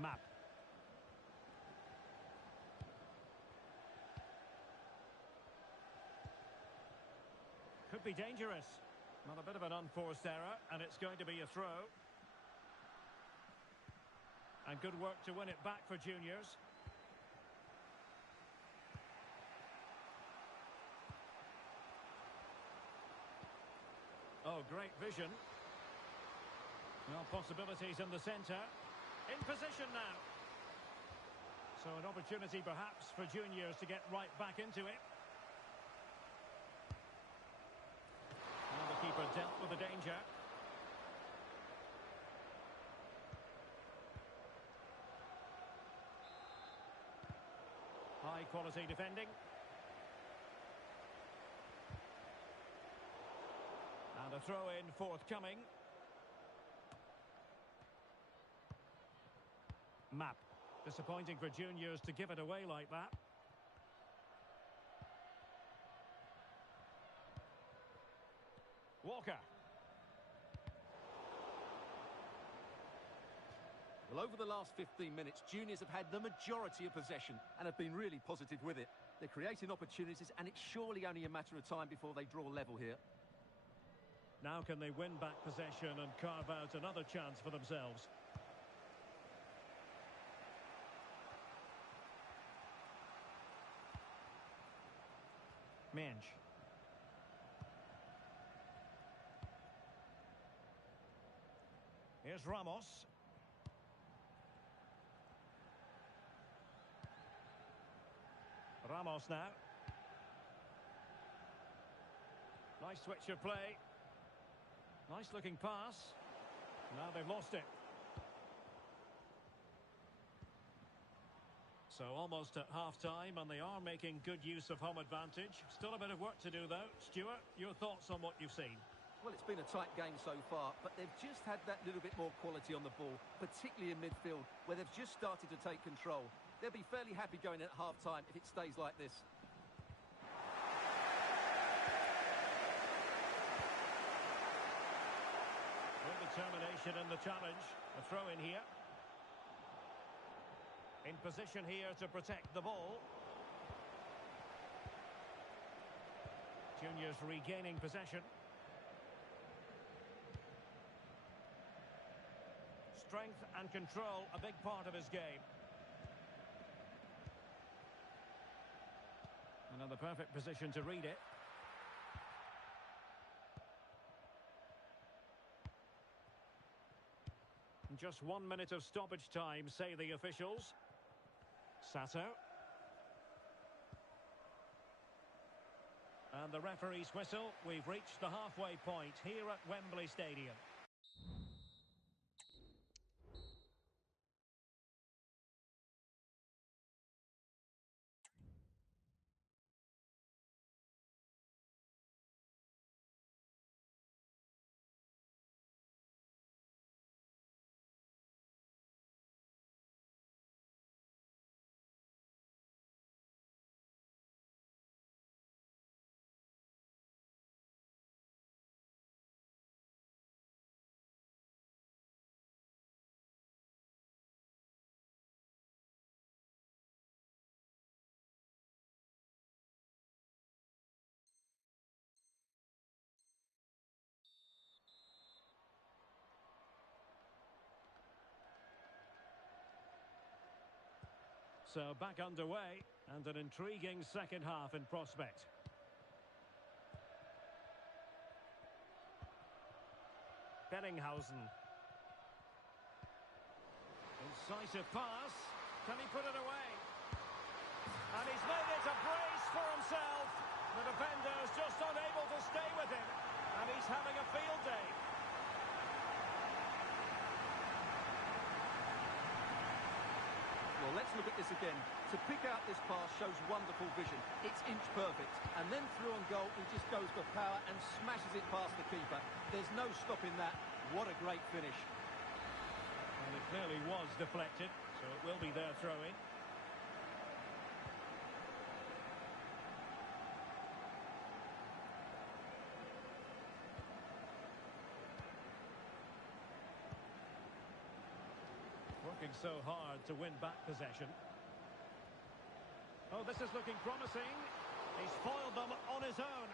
Map. Could be dangerous. Not a bit of an unforced error, and it's going to be a throw. And good work to win it back for Juniors. Oh, great vision. Well, possibilities in the centre. In position now. So an opportunity perhaps for Juniors to get right back into it. And the keeper dealt with the danger. High quality defending. A throw-in forthcoming. Map. Disappointing for juniors to give it away like that. Walker. Well, over the last 15 minutes, juniors have had the majority of possession and have been really positive with it. They're creating opportunities, and it's surely only a matter of time before they draw level here. Now can they win back possession and carve out another chance for themselves? Mensch. Here's Ramos. Ramos now. Nice switch of play. Nice looking pass. Now they've lost it. So almost at half-time, and they are making good use of home advantage. Still a bit of work to do, though. Stuart, your thoughts on what you've seen? Well, it's been a tight game so far, but they've just had that little bit more quality on the ball, particularly in midfield, where they've just started to take control. They'll be fairly happy going at half-time if it stays like this. With determination in the challenge. A throw in here. In position here to protect the ball. Juniors regaining possession. Strength and control, a big part of his game. Another perfect position to read it. Just 1 minute of stoppage time, say the officials. Sato. And the referee's whistle. We've reached the halfway point here at Wembley Stadium. So back underway, and an intriguing second half in prospect. Bellinghausen. Incisive pass. Can he put it away? And he's made it a brace for himself. The defender's just unable to stay with him. And he's having a field day. Well, let's look at this again. To pick out this pass shows wonderful vision. It's inch perfect. And then through on goal, he just goes for power and smashes it past the keeper. There's no stopping that. What a great finish. And it clearly was deflected, so it will be their throw-in. Working so hard to win back possession. Oh, this is looking promising. He's foiled them on his own.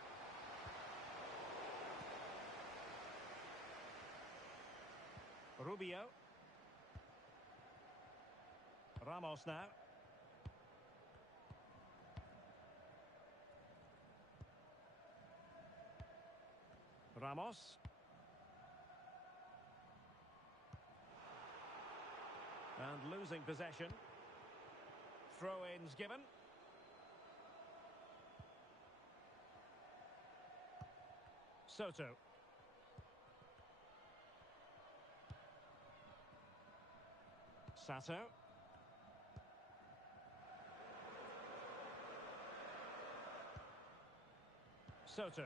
Rubio. Ramos now. Ramos. And losing possession. Throw-ins given. Soto. Sato. Soto.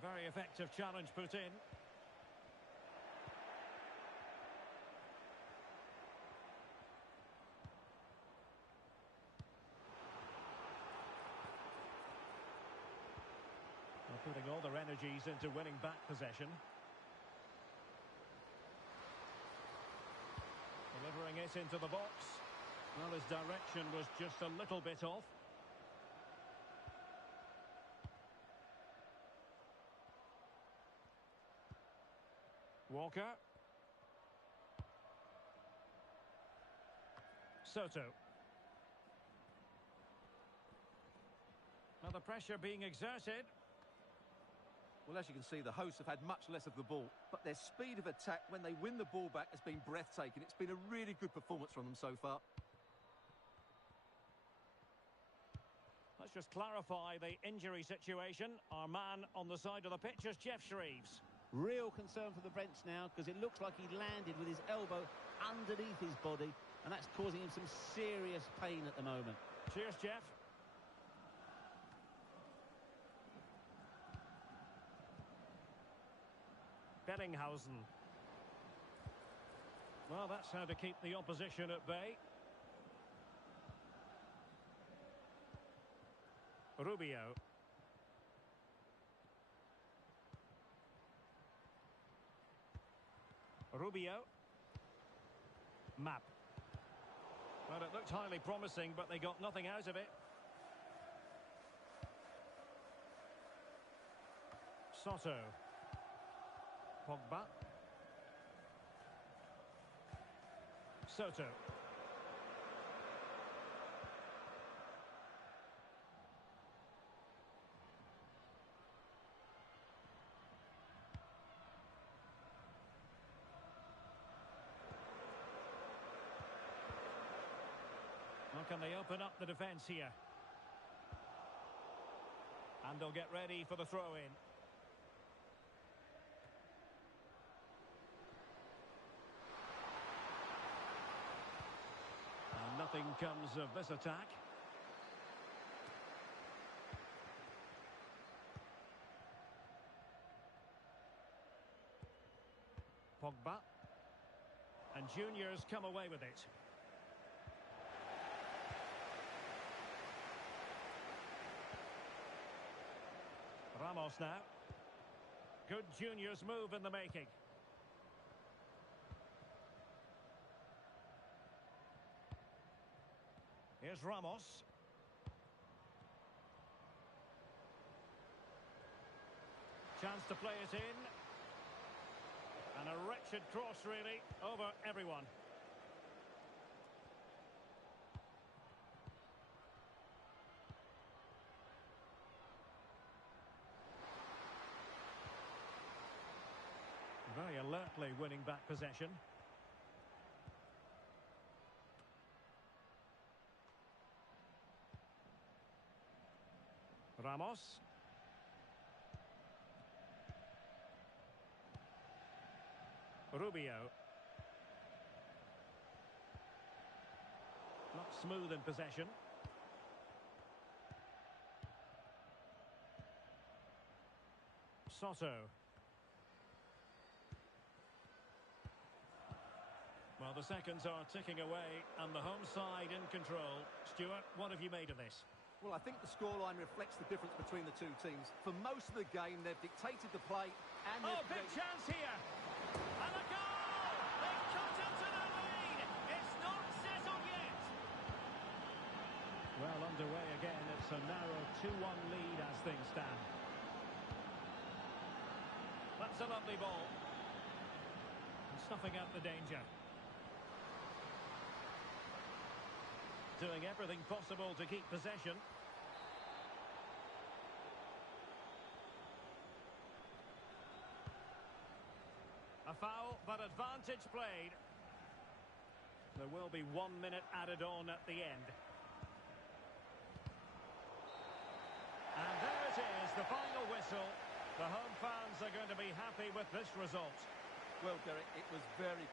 A very effective challenge put in. They're putting all their energies into winning back possession. Delivering it into the box. Well, his direction was just a little bit off. Walker. Soto. Now the pressure being exerted. Well, as you can see, the hosts have had much less of the ball, but their speed of attack when they win the ball back has been breathtaking. It's been a really good performance from them so far. Let's just clarify the injury situation. Our man on the side of the pitch is Jeff Shreves. Real concern for the bench now, because it looks like he landed with his elbow underneath his body, and that's causing him some serious pain at the moment. Cheers, Jeff. Bellinghausen. Well, that's how to keep the opposition at bay. Rubio. Rubio. Map. Well, it looked highly promising, but they got nothing out of it. Soto. Pogba. Soto. How can they open up the defence here? And they'll get ready for the throw-in. And nothing comes of this attack. Pogba. And Junior's come away with it. Ramos now. Good Junior's move in the making. Here's Ramos. Chance to play it in. And a wretched cross, really, over everyone. Very alertly winning back possession. Ramos. Rubio. Not smooth in possession. Soto. Well, the seconds are ticking away, and the home side in control. Stuart, what have you made of this? Well, I think the scoreline reflects the difference between the two teams. For most of the game, they've dictated the play and... Oh, big chance here! And a goal! They've cut into the lead! It's not settled yet! Well, underway again. It's a narrow 2-1 lead as things stand. That's a lovely ball. And snuffing out the danger. Doing everything possible to keep possession. A foul, but advantage played. There will be 1 minute added on at the end. And there it is, the final whistle. The home fans are going to be happy with this result. Well, Derek, it was very...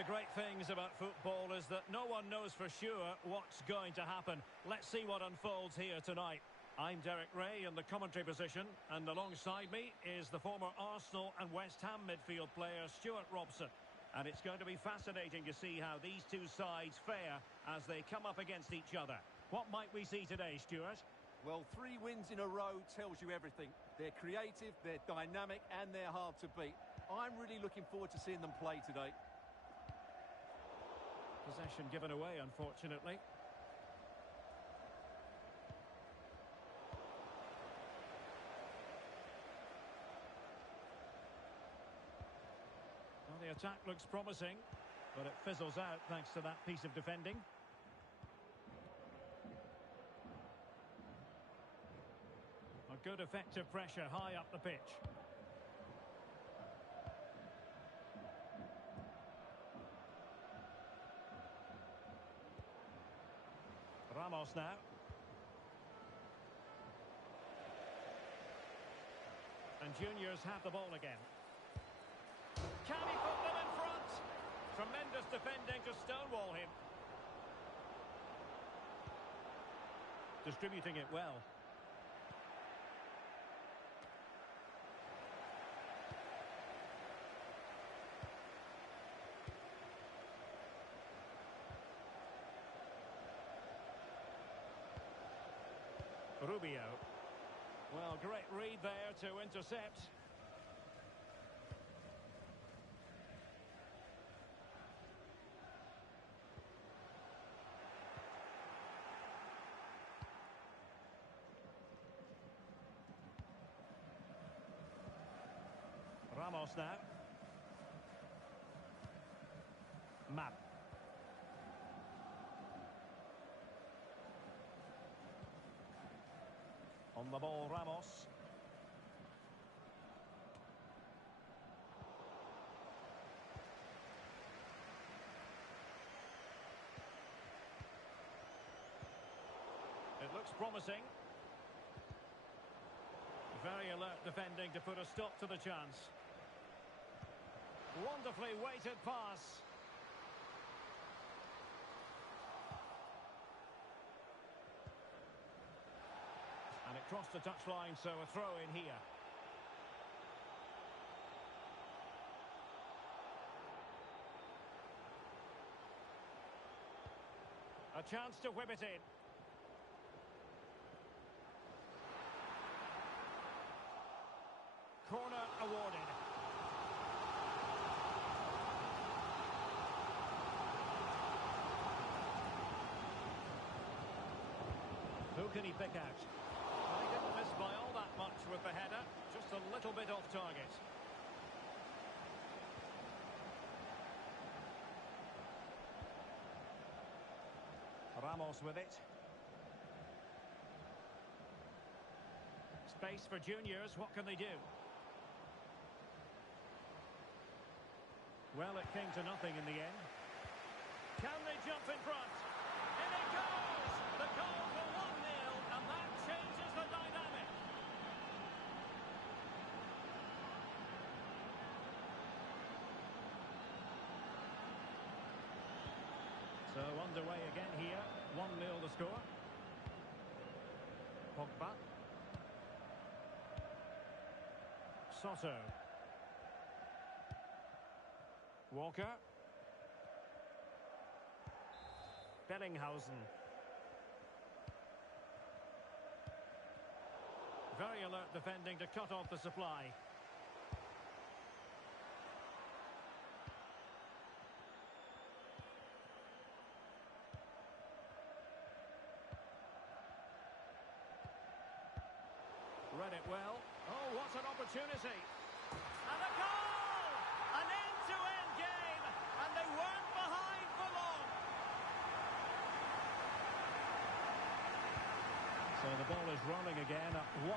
the great things about football is that no one knows for sure what's going to happen. Let's see what unfolds here tonight. I'm Derek Ray in the commentary position, and alongside me is the former Arsenal and West Ham midfield player Stuart Robson. And it's going to be fascinating to see how these two sides fare as they come up against each other. What might we see today, Stuart? Well, 3 wins in a row tells you everything. They're creative, they're dynamic, and they're hard to beat. I'm really looking forward to seeing them play today. Possession given away, unfortunately. Well, the attack looks promising, but it fizzles out thanks to that piece of defending. A good effective pressure high up the pitch. Ramos now. And Juniors have the ball again. Can he put them in front? Tremendous defending to stonewall him. Distributing it well. Rubio. Well, great read there to intercept. Ramos now. Map. On the ball, Ramos. It looks promising. Very alert defending to put a stop to the chance. Wonderfully weighted pass. And it crossed the touchline, so a throw in here. A chance to whip it in. Corner awarded. Who can he pick out? Well, he didn't miss by all that much with the header, just a little bit off target. Ramos with it. Space for Juniors, what can they do? Well, it came to nothing in the end. Can they jump in front? In it goes! The goal for 1-0, and that changes the dynamic. So underway again here. 1-0 the score. Pogba. Soto. Walker. Bellinghausen. Very alert defending to cut off the supply. Read it well. Oh, what an opportunity. And a goal! An end-to-end game, and they weren't behind for long. So the ball is rolling again at 1-1.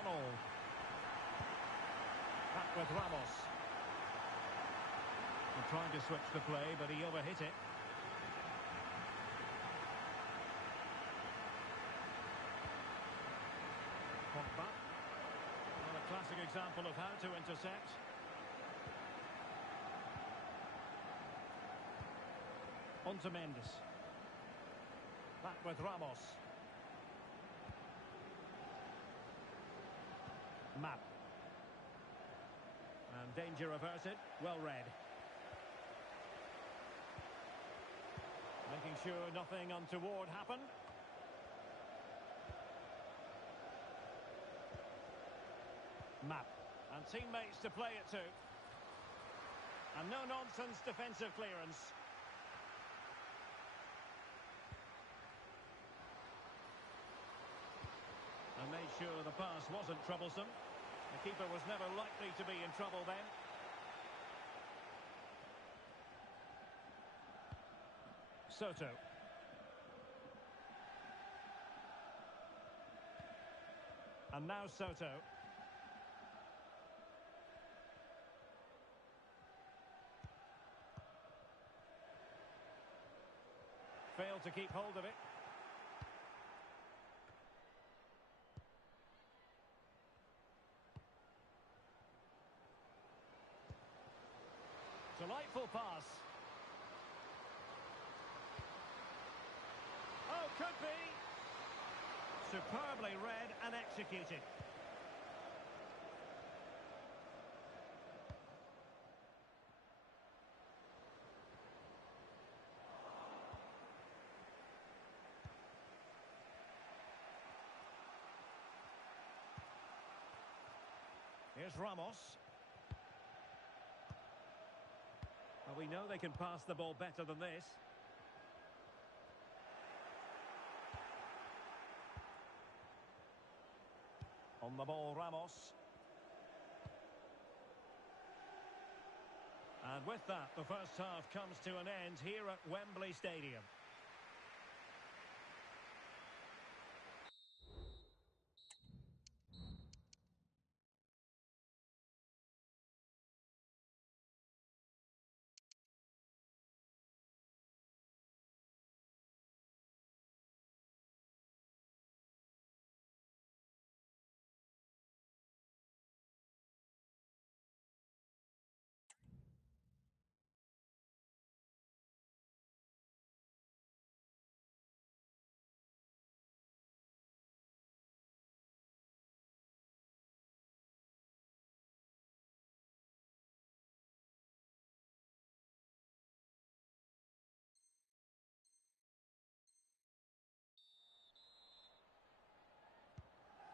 Back with Ramos. And trying to switch the play, but he overhit it. Pogba. Well, a classic example of how to intercept. On to Mendes. Back with Ramos. Map. And danger averted. Well read. Making sure nothing untoward happened. Map. And teammates to play it to. And no-nonsense defensive clearance. And made sure the pass wasn't troublesome. The keeper was never likely to be in trouble then. Soto. And now Soto. Failed to keep hold of it. Delightful pass. Oh, could be. Superbly read and executed. Here's Ramos. Well, we know they can pass the ball better than this. On the ball, Ramos. And with that, the first half comes to an end here at Wembley Stadium.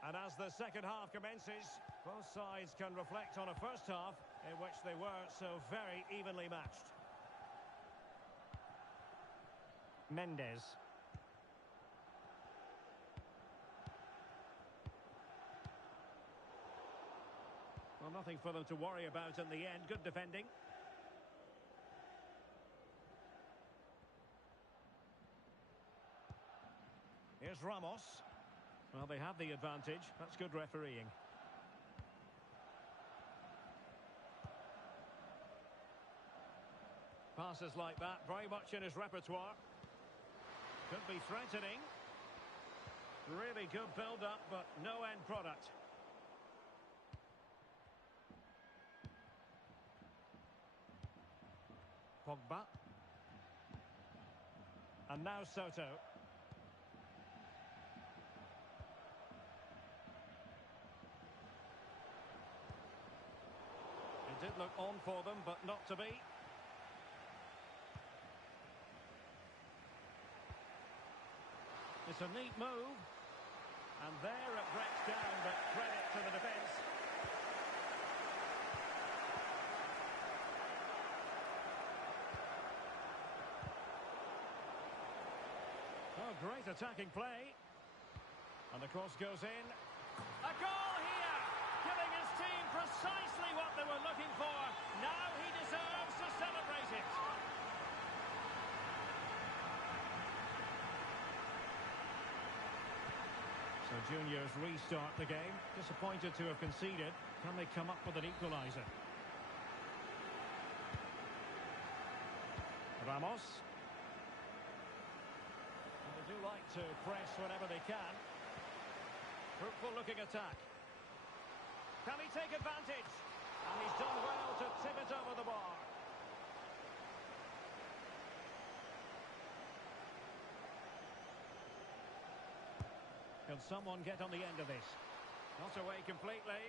And as the second half commences, both sides can reflect on a first half in which they were so very evenly matched. Mendes. Well, nothing for them to worry about in the end. Good defending. Here's Ramos. Well, they have the advantage. That's good refereeing. Passes like that, very much in his repertoire. Could be threatening. Really good build-up, but no end product. Pogba. And now Soto. It did look on for them, but not to be. It's a neat move. And there it breaks down, but credit to the defence. Oh, great attacking play. And the cross goes in. A goal here! Giving his team precisely what they were looking for. Now he deserves to celebrate it. So juniors restart the game. Disappointed to have conceded. Can they come up with an equaliser? Ramos. And they do like to press whenever they can. Fruitful looking attack. Can he take advantage? And he's done well to tip it over the bar. Can someone get on the end of this? Not away completely.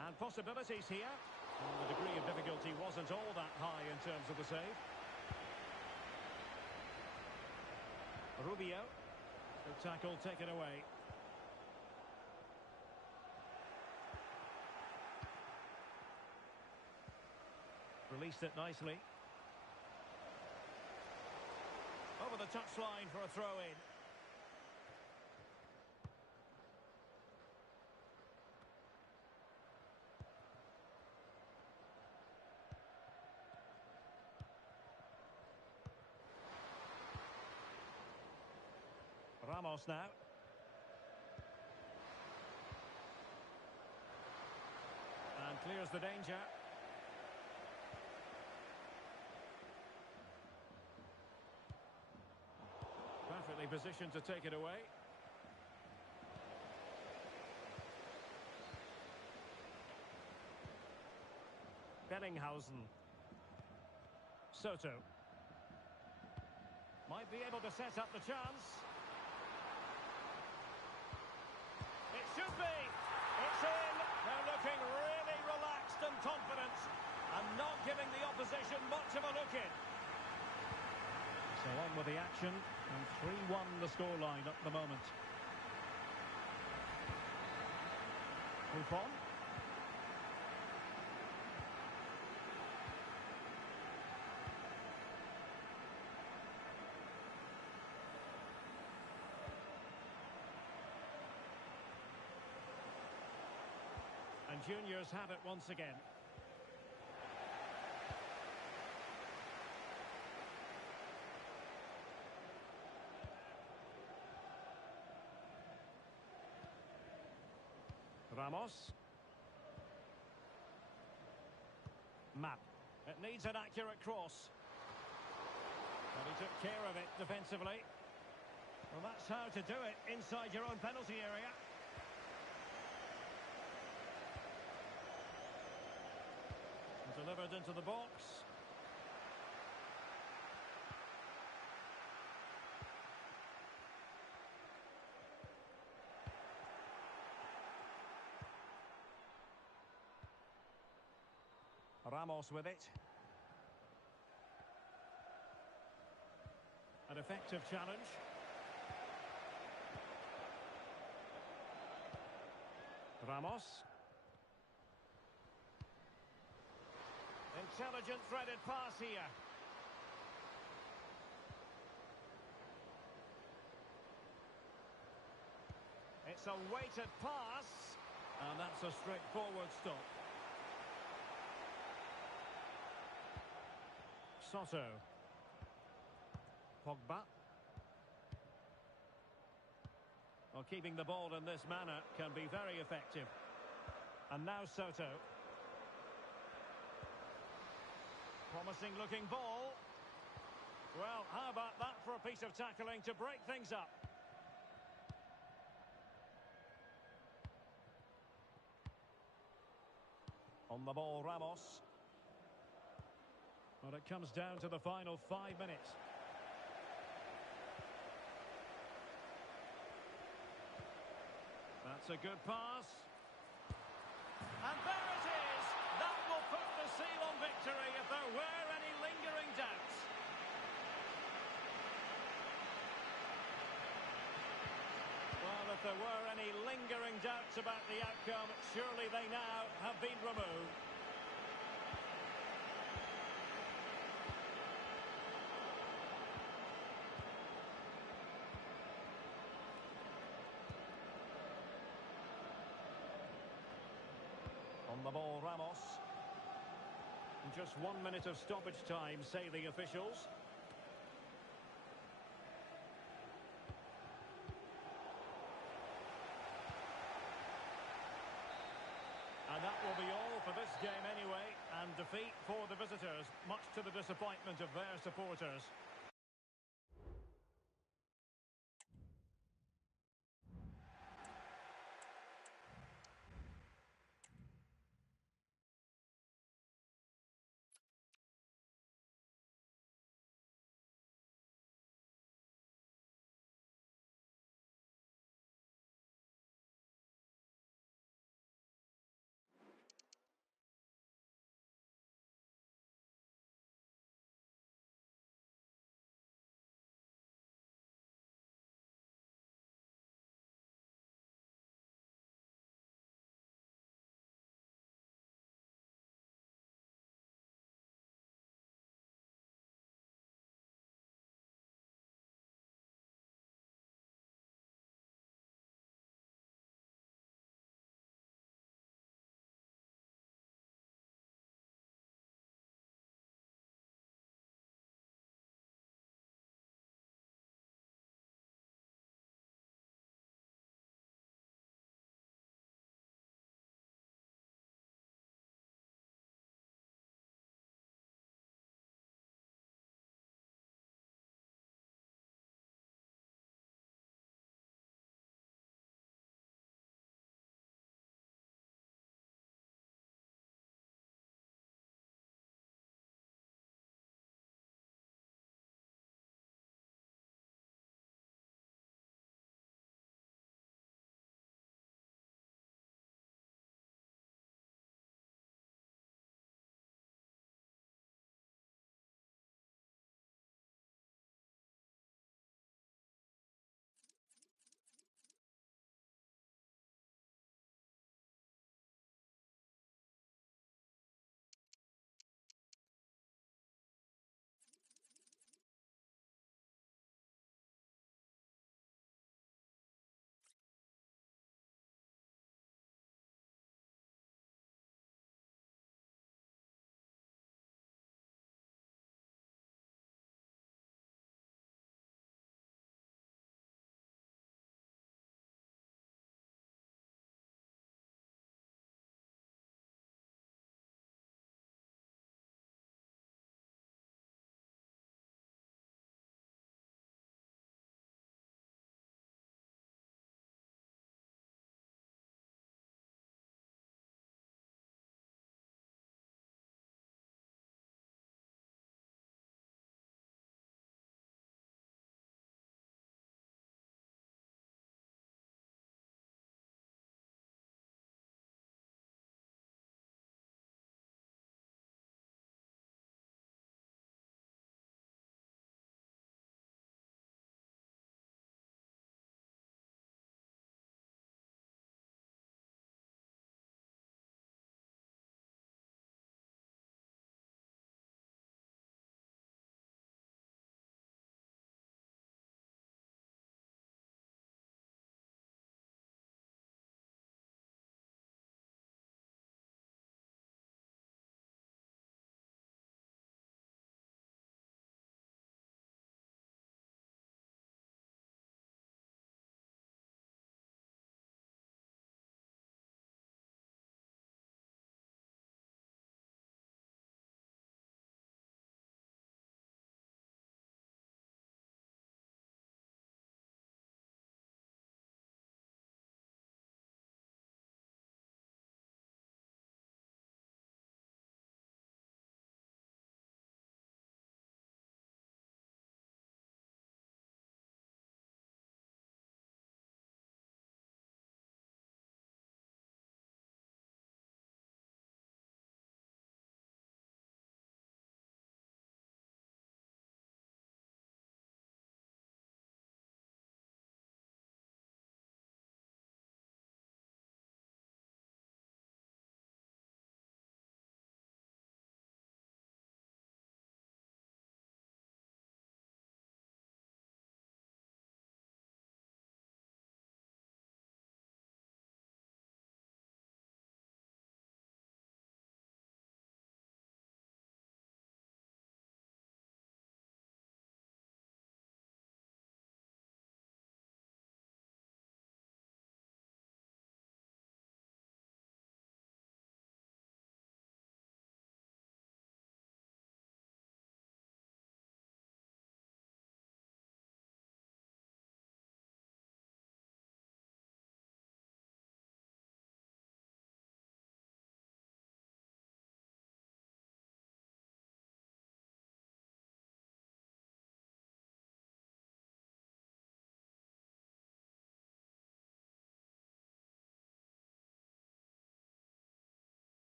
And possibilities here. Well, the degree of difficulty wasn't all that high in terms of the save. Rubio. The tackle taken away. Released it nicely. Over the touchline for a throw-in. Ramos now. And clears the danger. Perfectly positioned to take it away. Bellinghausen. Soto. Might be able to set up the chance. It should be. It's in. They're looking really relaxed and confident and not giving the opposition much of a look in. So on with the action, and 3-1 the scoreline at the moment. Buffon. And juniors have it once again. Ramos. Map. It needs an accurate cross. But he took care of it defensively. Well, that's how to do it inside your own penalty area. Delivered into the box. Ramos with it. An effective challenge. Ramos. Intelligent threaded pass here. It's a weighted pass. And that's a straightforward stop. Soto. Pogba. Well, keeping the ball in this manner can be very effective. And now Soto. Promising looking ball. Well, how about that for a piece of tackling to break things up? On the ball, Ramos. Well, it comes down to the final 5 minutes. That's a good pass. And there it is! That will put the seal on victory if there were any lingering doubts. Well, if there were any lingering doubts about the outcome, surely they now have been removed. On the ball, Ramos. Just 1 minute of stoppage time, say the officials. And that will be all for this game anyway, and defeat for the visitors, much to the disappointment of their supporters.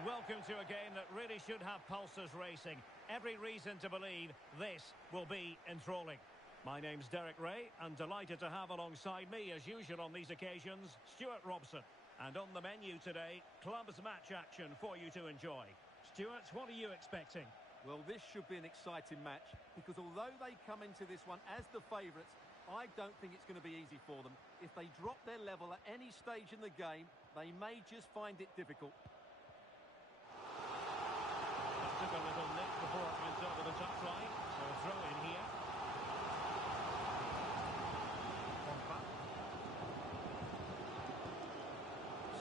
And welcome to a game that really should have pulses racing. Every reason to believe this will be enthralling. My name's Derek Ray, and delighted to have alongside me, as usual on these occasions, Stuart Robson. And on the menu today, clubs match action for you to enjoy. Stuart, what are you expecting? Well, this should be an exciting match, because although they come into this one as the favourites, I don't think it's going to be easy for them. If they drop their level at any stage in the game, they may just find it difficult. That took a little nip before it went over the touchline, so a throw in here.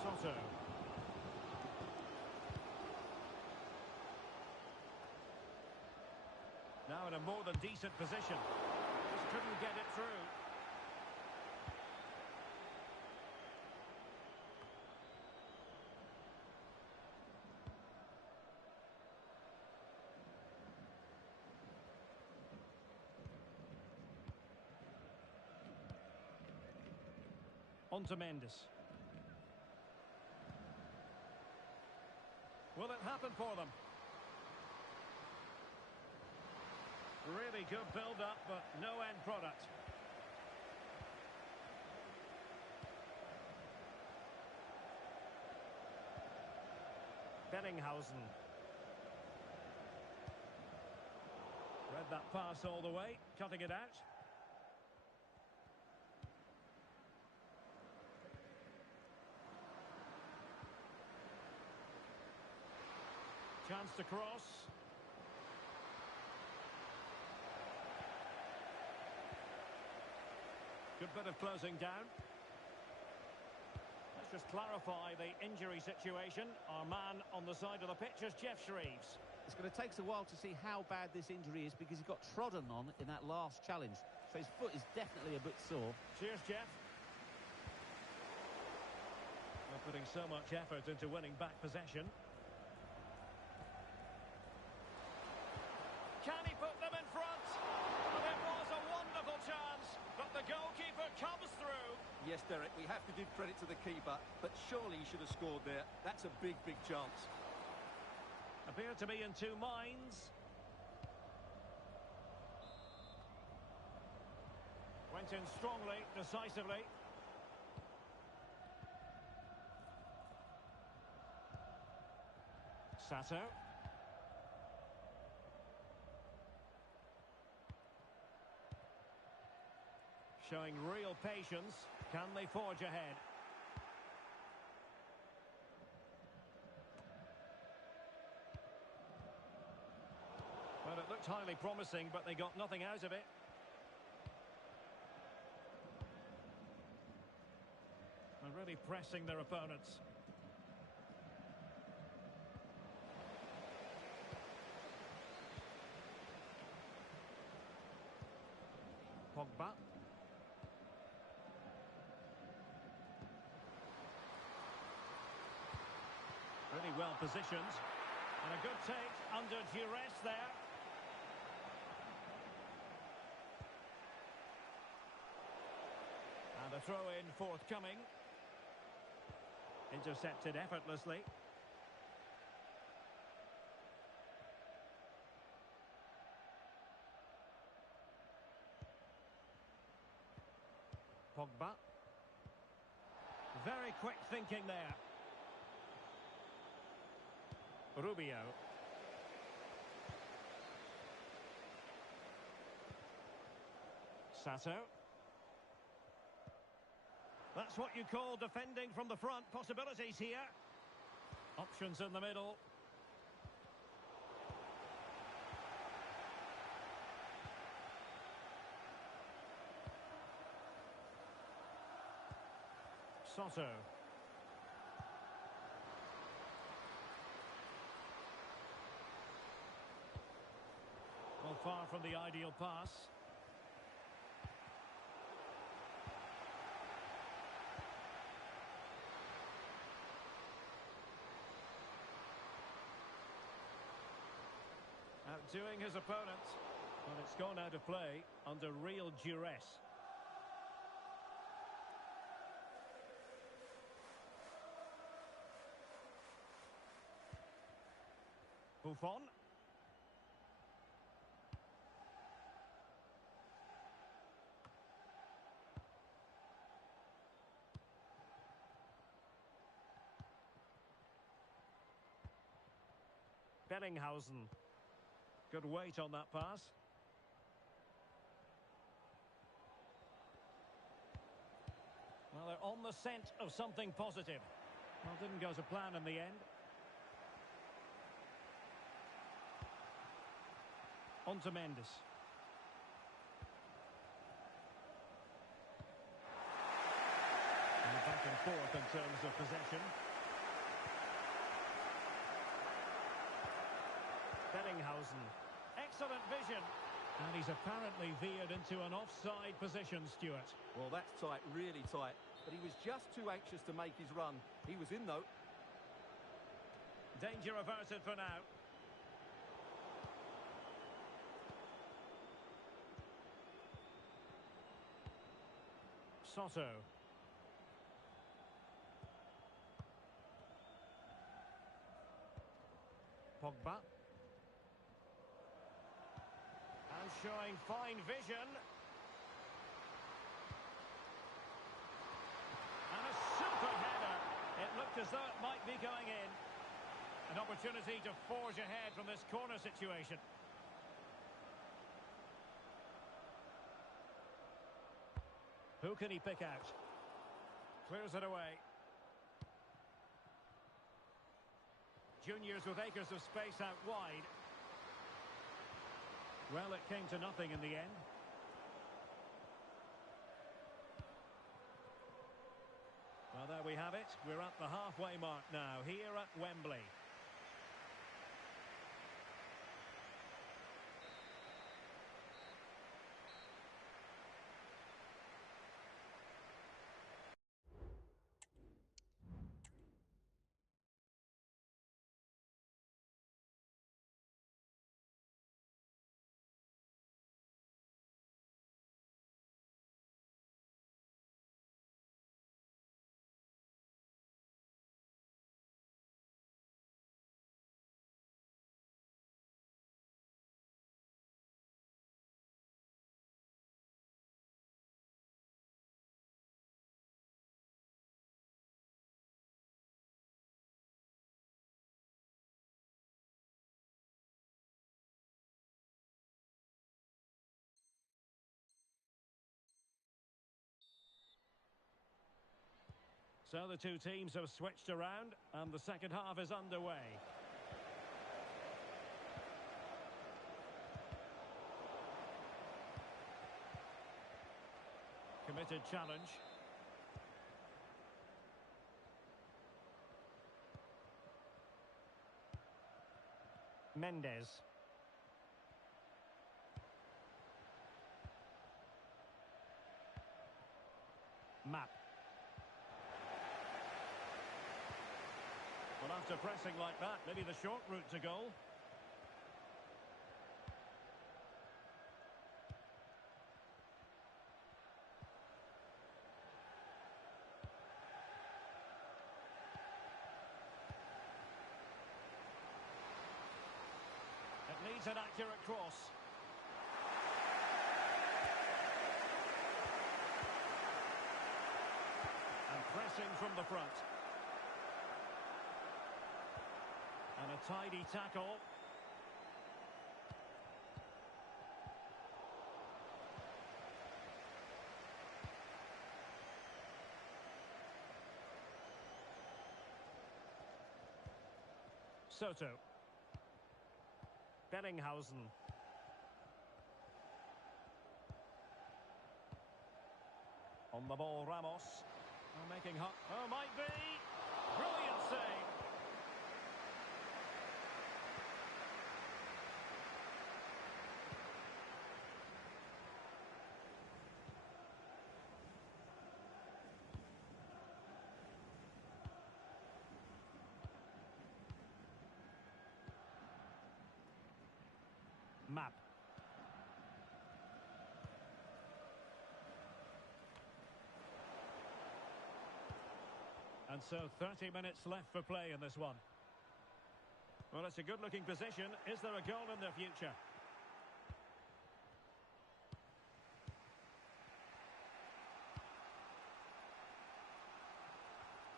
Soto. Now in a more than decent position. Just couldn't get it through. On to Mendes. Will it happen for them? Really good build-up, but no end product. Bellinghausen. Read that pass all the way, cutting it out. Chance to cross. Good bit of closing down. Let's just clarify the injury situation. Our man on the side of the pitch is Jeff Shreves. It's going to take us a while to see how bad this injury is because he got trodden on in that last challenge. So his foot is definitely a bit sore. Cheers, Jeff. They're putting so much effort into winning back possession. Can he put them in front? Well, it was a wonderful chance, but the goalkeeper comes through. Yes, Derek, we have to give credit to the keeper, but surely he should have scored there. That's a big, big chance. Appear to be in two minds. Went in strongly, decisively. Sato. Showing real patience. Can they forge ahead? Well, it looked highly promising, but they got nothing out of it. They're really pressing their opponents. Pogba. Really well positioned. And a good take under duress there. And a throw-in forthcoming. Intercepted effortlessly. Pogba. Very quick thinking there. Rubio. Sato. That's what you call defending from the front. Possibilities here. Options in the middle. Soto. Well, far from the ideal pass. Outdoing his opponent. Well, it's gone out of play under real duress. Buffon. Bellinghausen. Good weight on that pass. Well, they're on the scent of something positive. Well, didn't go to plan in the end. On to Mendes. And back and forth in terms of possession. Bellinghausen. Excellent vision. And he's apparently veered into an offside position, Stuart. Well, that's tight, really tight. But he was just too anxious to make his run. He was in, though. Danger averted for now. Soto. Pogba. And showing fine vision. And a super header. It looked as though it might be going in. An opportunity to forge ahead from this corner situation. Who can he pick out? Clears it away. Juniors with acres of space out wide. Well, it came to nothing in the end. Well, there we have it. We're at the halfway mark now, here at Wembley. So the two teams have switched around and the second half is underway. Committed challenge. Mendes. Map. Well, after pressing like that, maybe the short route to goal. It needs an accurate cross. And pressing from the front. And a tidy tackle. Soto. Bellinghausen. On the ball, Ramos. Making hot. Oh, might be. Brilliant save. Map. And so 30 minutes left for play in this one. Well, it's a good-looking position. Is there a goal in the future?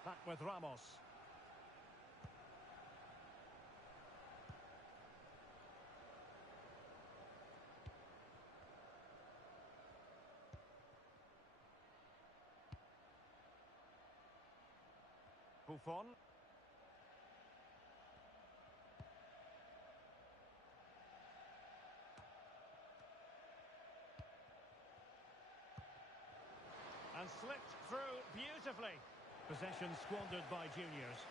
Back with Ramos. Buffon. And slipped through beautifully. Possession squandered by juniors.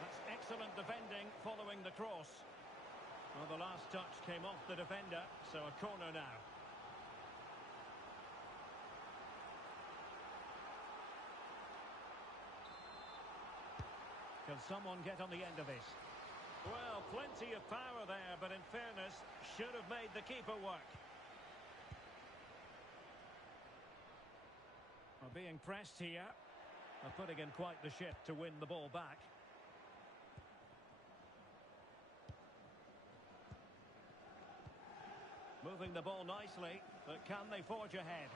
That's excellent defending following the cross. Well, the last touch came off the defender, so a corner now. Can someone get on the end of this? Well, plenty of power there, but in fairness, should have made the keeper work. Well, being pressed here, and putting in quite the shift to win the ball back. Moving the ball nicely, but can they forge ahead?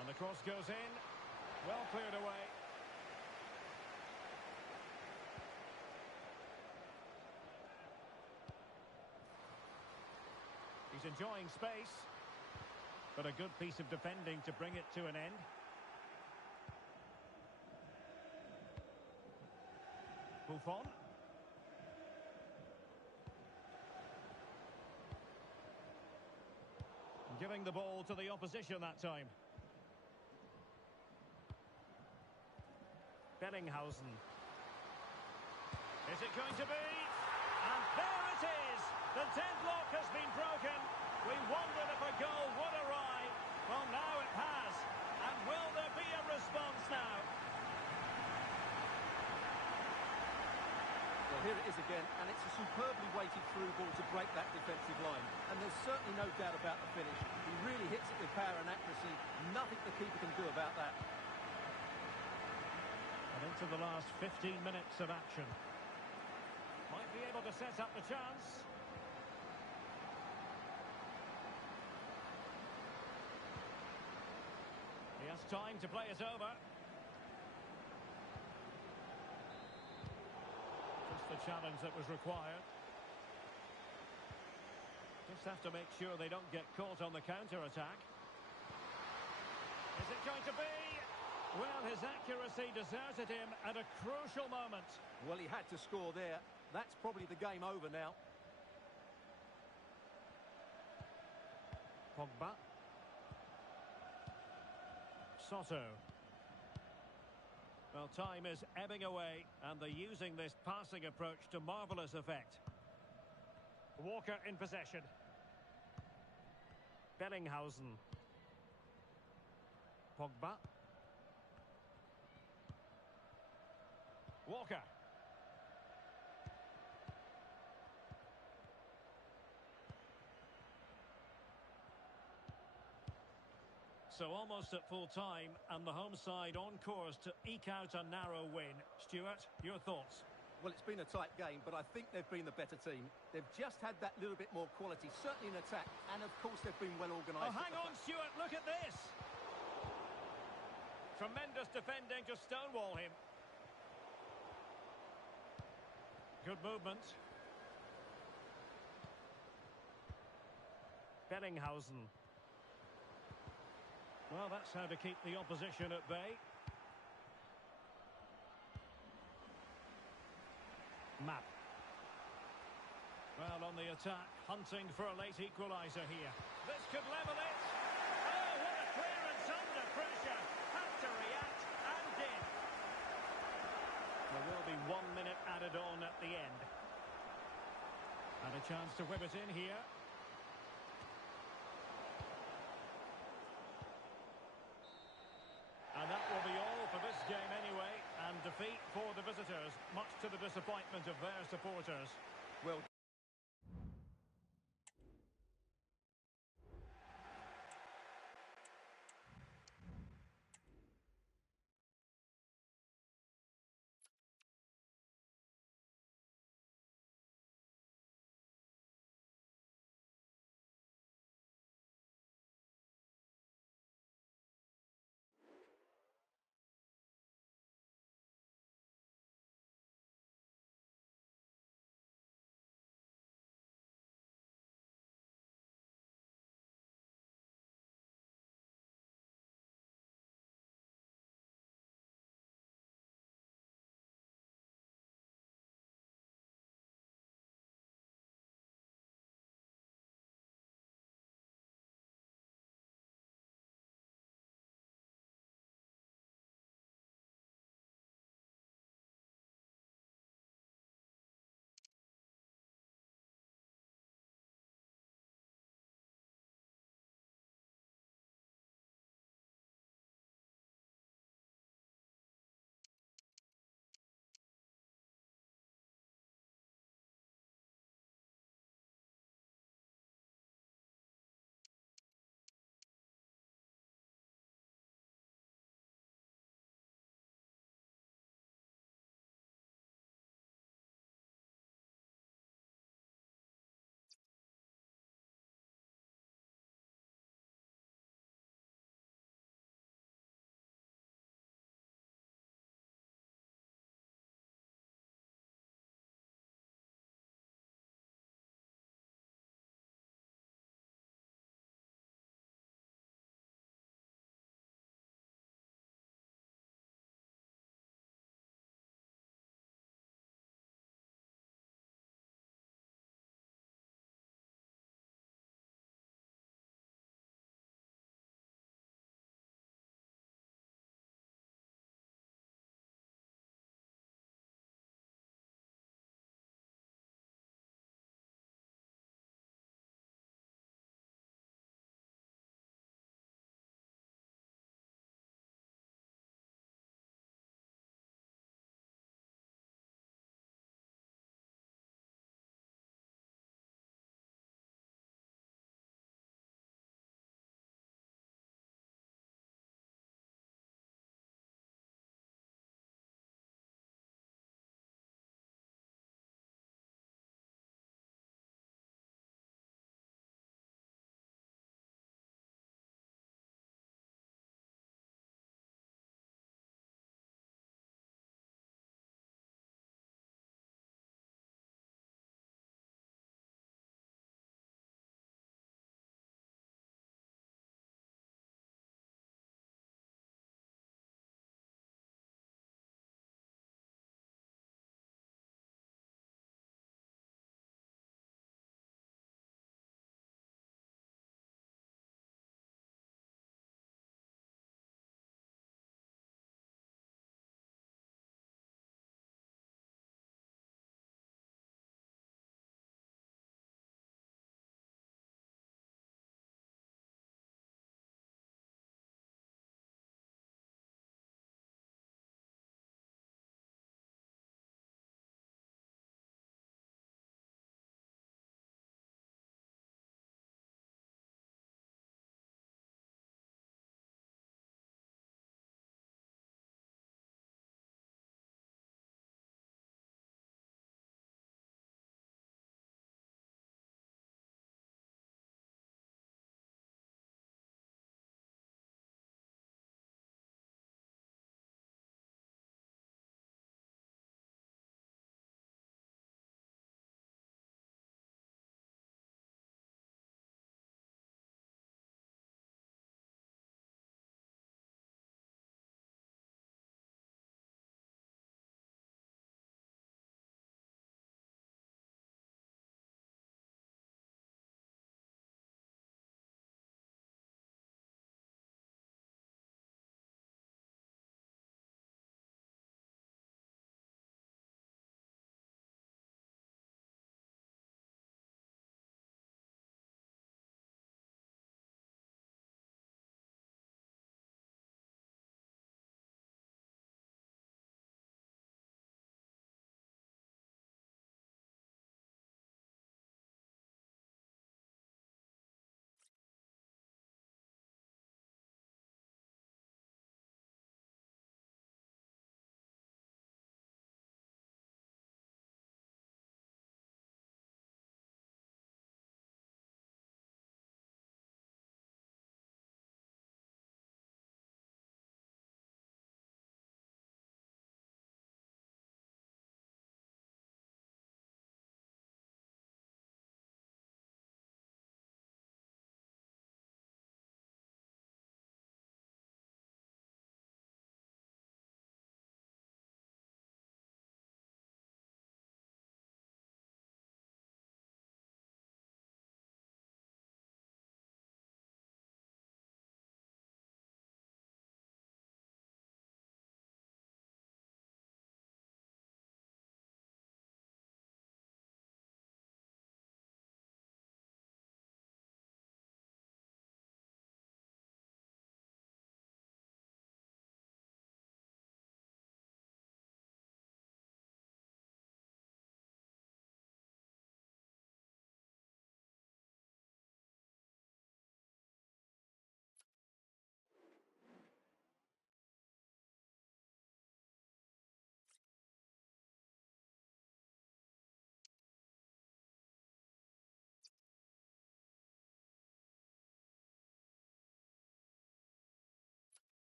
And the cross goes in, well cleared away. He's enjoying space. But a good piece of defending to bring it to an end. Buffon. Giving the ball to the opposition that time. Bellinghausen. Is it going to be? And there it is! The deadlock has been broken. We wondered if a goal would arrive. Well, now it has. And will there be a response now? Well, here it is again, and it's a superbly weighted through ball to break that defensive line. And there's certainly no doubt about the finish. He really hits it with power and accuracy. Nothing the keeper can do about that. And into the last 15 minutes of action. Might be able to set up the chance. He has time to play it over. Just the challenge that was required. Just have to make sure they don't get caught on the counter-attack. Is it going to be? Well, his accuracy deserted him at a crucial moment. Well, he had to score there. That's probably the game over now. Pogba. Soto. Well, time is ebbing away, and they're using this passing approach to marvellous effect. Walker in possession. Bellinghausen. Pogba. Walker. So almost at full time, and the home side on course to eke out a narrow win. Stuart, your thoughts? Well, it's been a tight game, but I think they've been the better team. They've just had that little bit more quality, certainly in attack, and of course they've been well organised. Oh, hang on, Stuart, look at this! Tremendous defending to stonewall him. Good movement. Bellinghausen. Well, that's how to keep the opposition at bay. Map. Well, on the attack, hunting for a late equaliser here. This could level it. Oh, what a clearance under pressure. Had to react and did. There will be 1 minute added on at the end. And a chance to whip it in here. And that will be all for this game anyway. And defeat for the visitors, much to the disappointment of their supporters. Well,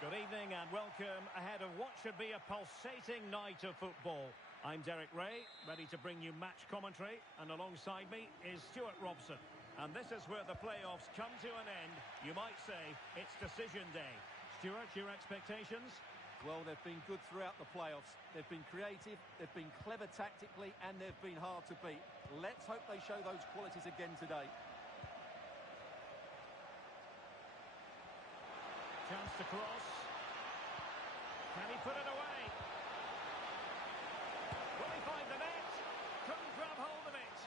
Good evening and welcome ahead of what should be a pulsating night of football. I'm Derek Ray, ready to bring you match commentary, and alongside me is Stuart Robson. And this is where the playoffs come to an end. You might say it's decision day. Stuart, your expectations? Well, they've been good throughout the playoffs. They've been creative, they've been clever tactically, and they've been hard to beat. Let's hope they show those qualities again today. Chance to cross. Can he put it away? Will he find the net? Couldn't grab hold of it.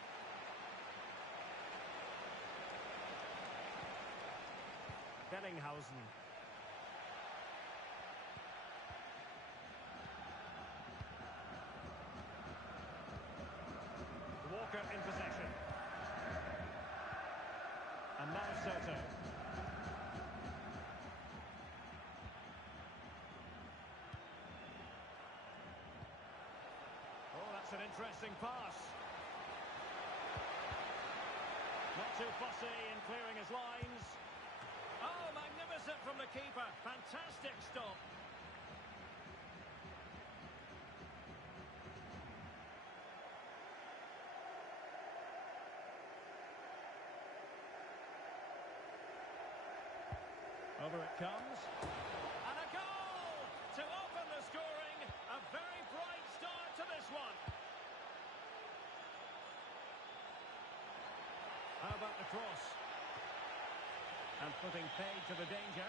Bellinghausen. Walker in possession. And now Soto. Oh, that's an interesting pass. Not too fussy in clearing his lines. Oh, magnificent from the keeper. Fantastic stop. Over it comes. And a goal to open the scoring. A very bright start to this one. How about the cross? And putting paid to the danger.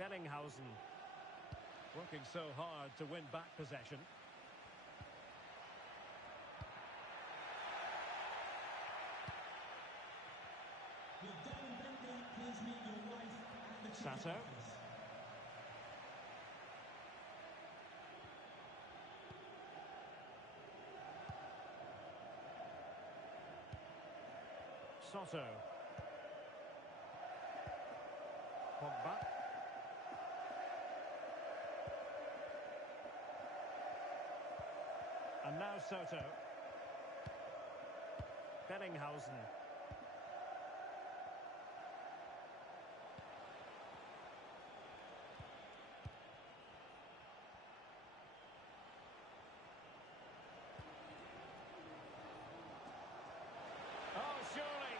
Bellinghausen. Working so hard to win back possession. Sato. Soto. Pogba. And now Soto. Bellinghausen. Surely.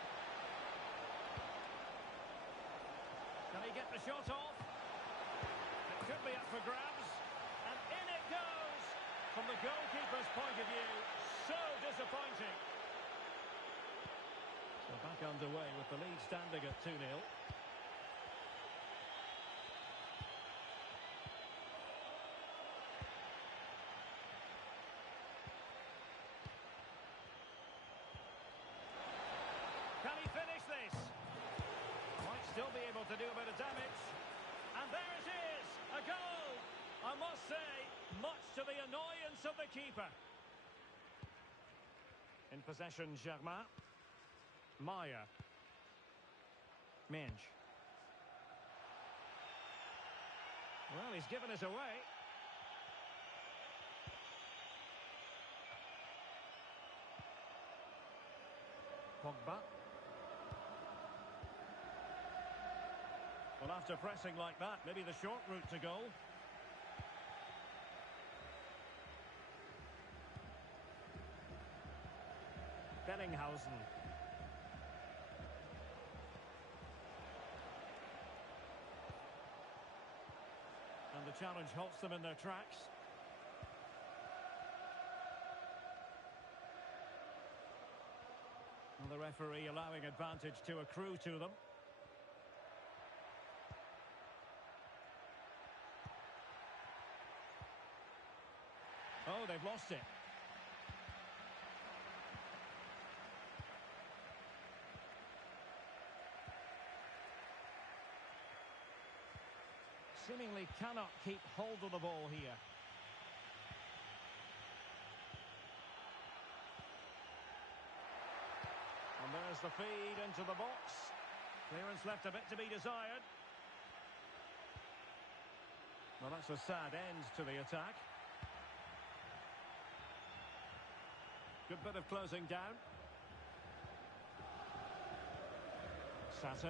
Can he get the shot off? It could be up for grabs. And in it goes. From the goalkeeper's point of view, so disappointing. So back underway with the lead standing at 2-0. Can he finish this? Might still be able to do a bit of damage. And there it is, a goal. I must say, much to the annoyance of the keeper. In possession, Germain. Maya. Minge. Well, he's given us away. Pogba. Well, after pressing like that, maybe the short route to goal. Bellinghausen. And the challenge halts them in their tracks. And the referee allowing advantage to accrue to them. Oh, they've lost it. Seemingly cannot keep hold of the ball here. And there's the feed into the box. Clearance left a bit to be desired. Well, that's a sad end to the attack. Good bit of closing down. Sato.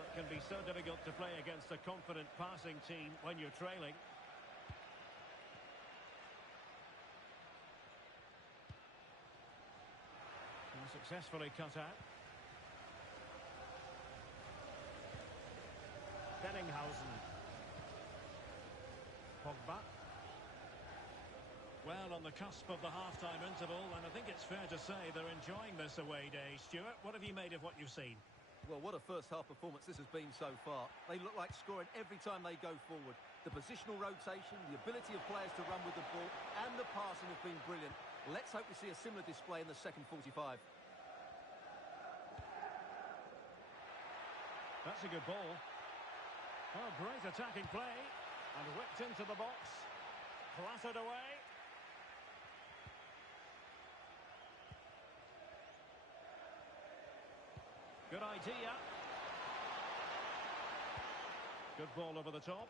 It can be so difficult to play against a confident passing team when you're trailing. And successfully cut out. Bellinghausen. Pogba. Well, on the cusp of the half-time interval, and I think it's fair to say they're enjoying this away day. Stuart, what have you made of what you've seen? Well, what a first-half performance this has been so far. They look like scoring every time they go forward. The positional rotation, the ability of players to run with the ball, and the passing have been brilliant. Let's hope we see a similar display in the second 45. That's a good ball. Oh, great attacking play. And whipped into the box. Clattered away. Good idea. Good ball over the top.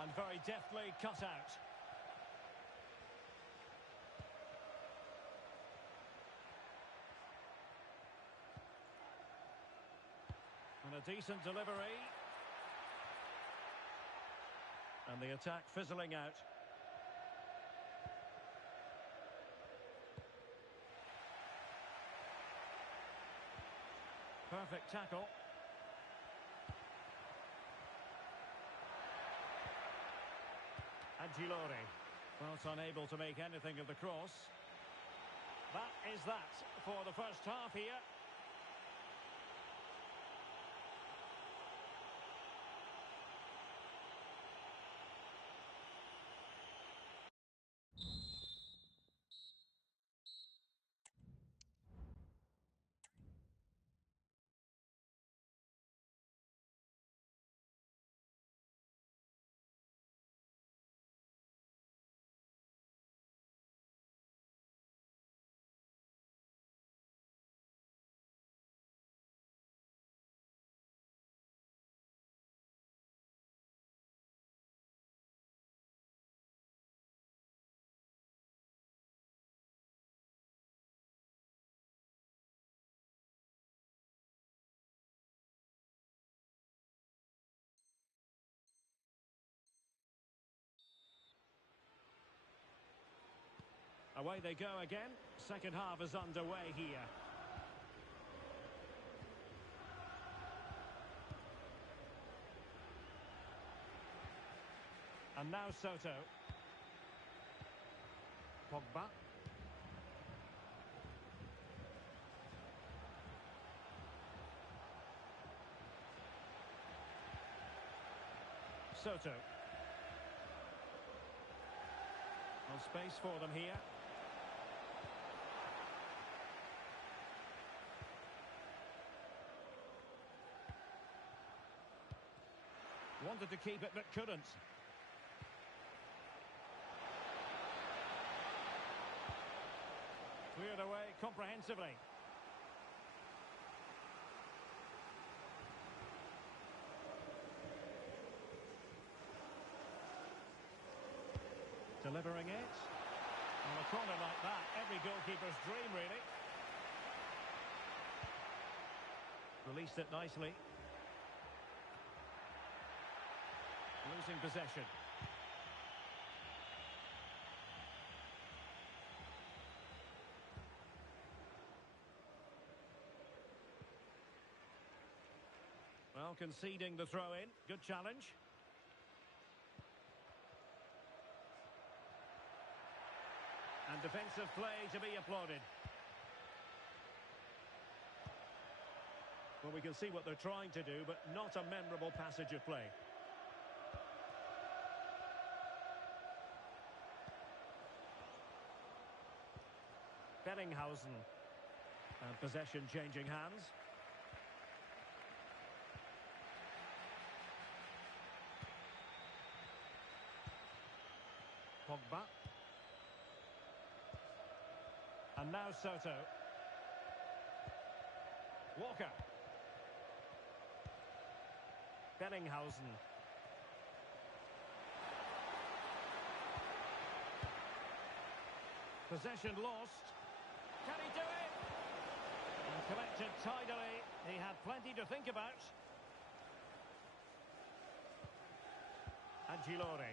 And very deftly cut out. And a decent delivery. And the attack fizzling out. Perfect tackle. Agilore. Well, unable to make anything of the cross. That is that for the first half here. Away they go again. Second half is underway here. And now Soto. Pogba. Soto. Well, space for them here. Wanted to keep it but couldn't. Cleared away comprehensively. Delivering it. On a corner like that, every goalkeeper's dream, really. Released it nicely. Losing possession. Well, conceding the throw-in. Good challenge. And defensive play to be applauded. Well, we can see what they're trying to do, but not a memorable passage of play. Bellinghausen. And possession changing hands. Pogba. And now Soto. Walker. Bellinghausen. Possession lost. Can he do it? Collected tidily. He had plenty to think about. Agilore.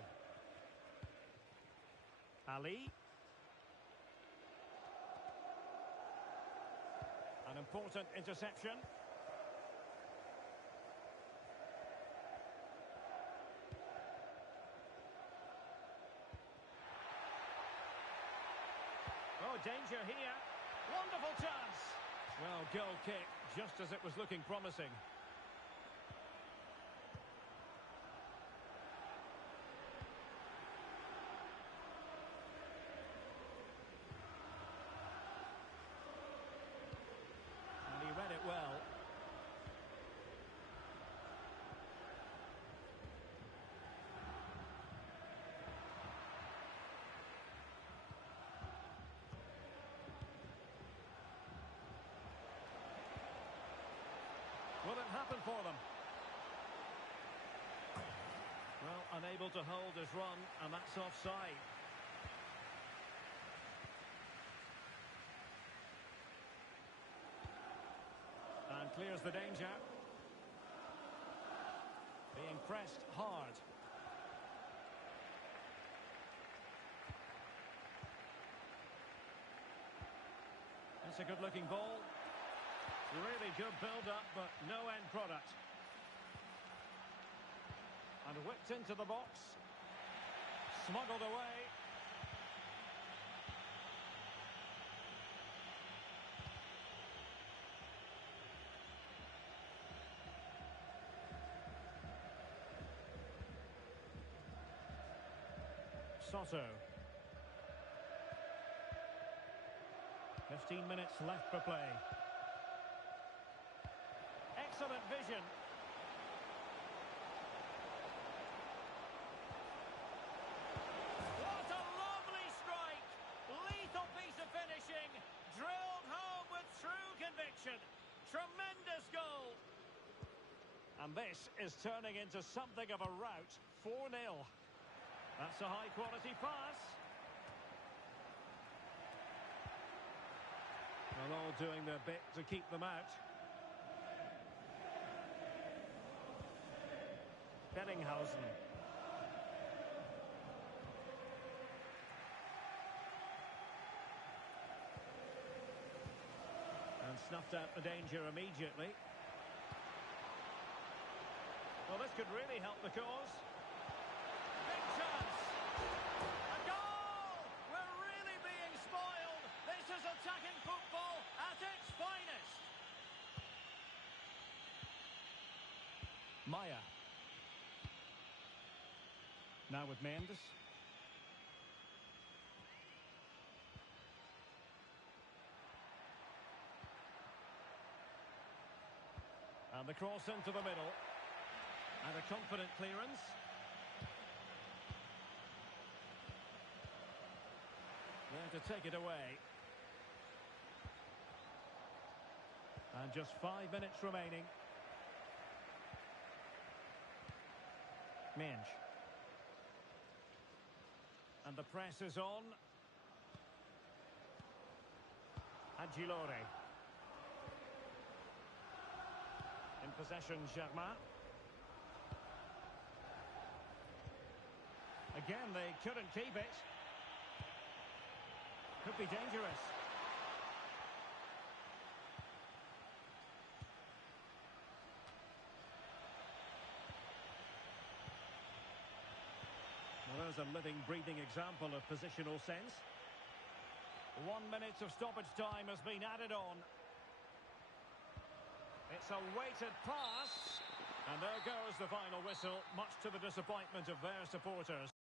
Ali. An important interception. Oh, danger here. Wonderful chance. Well, goal kick, just as it was looking promising. And he read it well. Will it happen for them? Well, unable to hold his run, and that's offside. And clears the danger. Being pressed hard. That's a good-looking ball. Really good build-up, but no end product. And whipped into the box. Smuggled away. Soto. 15 minutes left for play. Excellent vision. What a lovely strike! Lethal piece of finishing. Drilled home with true conviction. Tremendous goal. And this is turning into something of a rout. 4-0. That's a high-quality pass. Well, all doing their bit to keep them out. Bellinghausen. And snuffed out the danger immediately. Well, this could really help the cause. Big chance. A goal! We're really being spoiled. This is attacking football at its finest. Maya. Now with Mendes. And the cross into the middle. And a confident clearance. There to take it away. And just 5 minutes remaining. Minge. And the press is on. Agilore. In possession, Germain. Again, they couldn't keep it. Could be dangerous. Well, there's a living, breathing example of positional sense. 1 minute of stoppage time has been added on. It's a weighted pass. And there goes the final whistle, much to the disappointment of their supporters.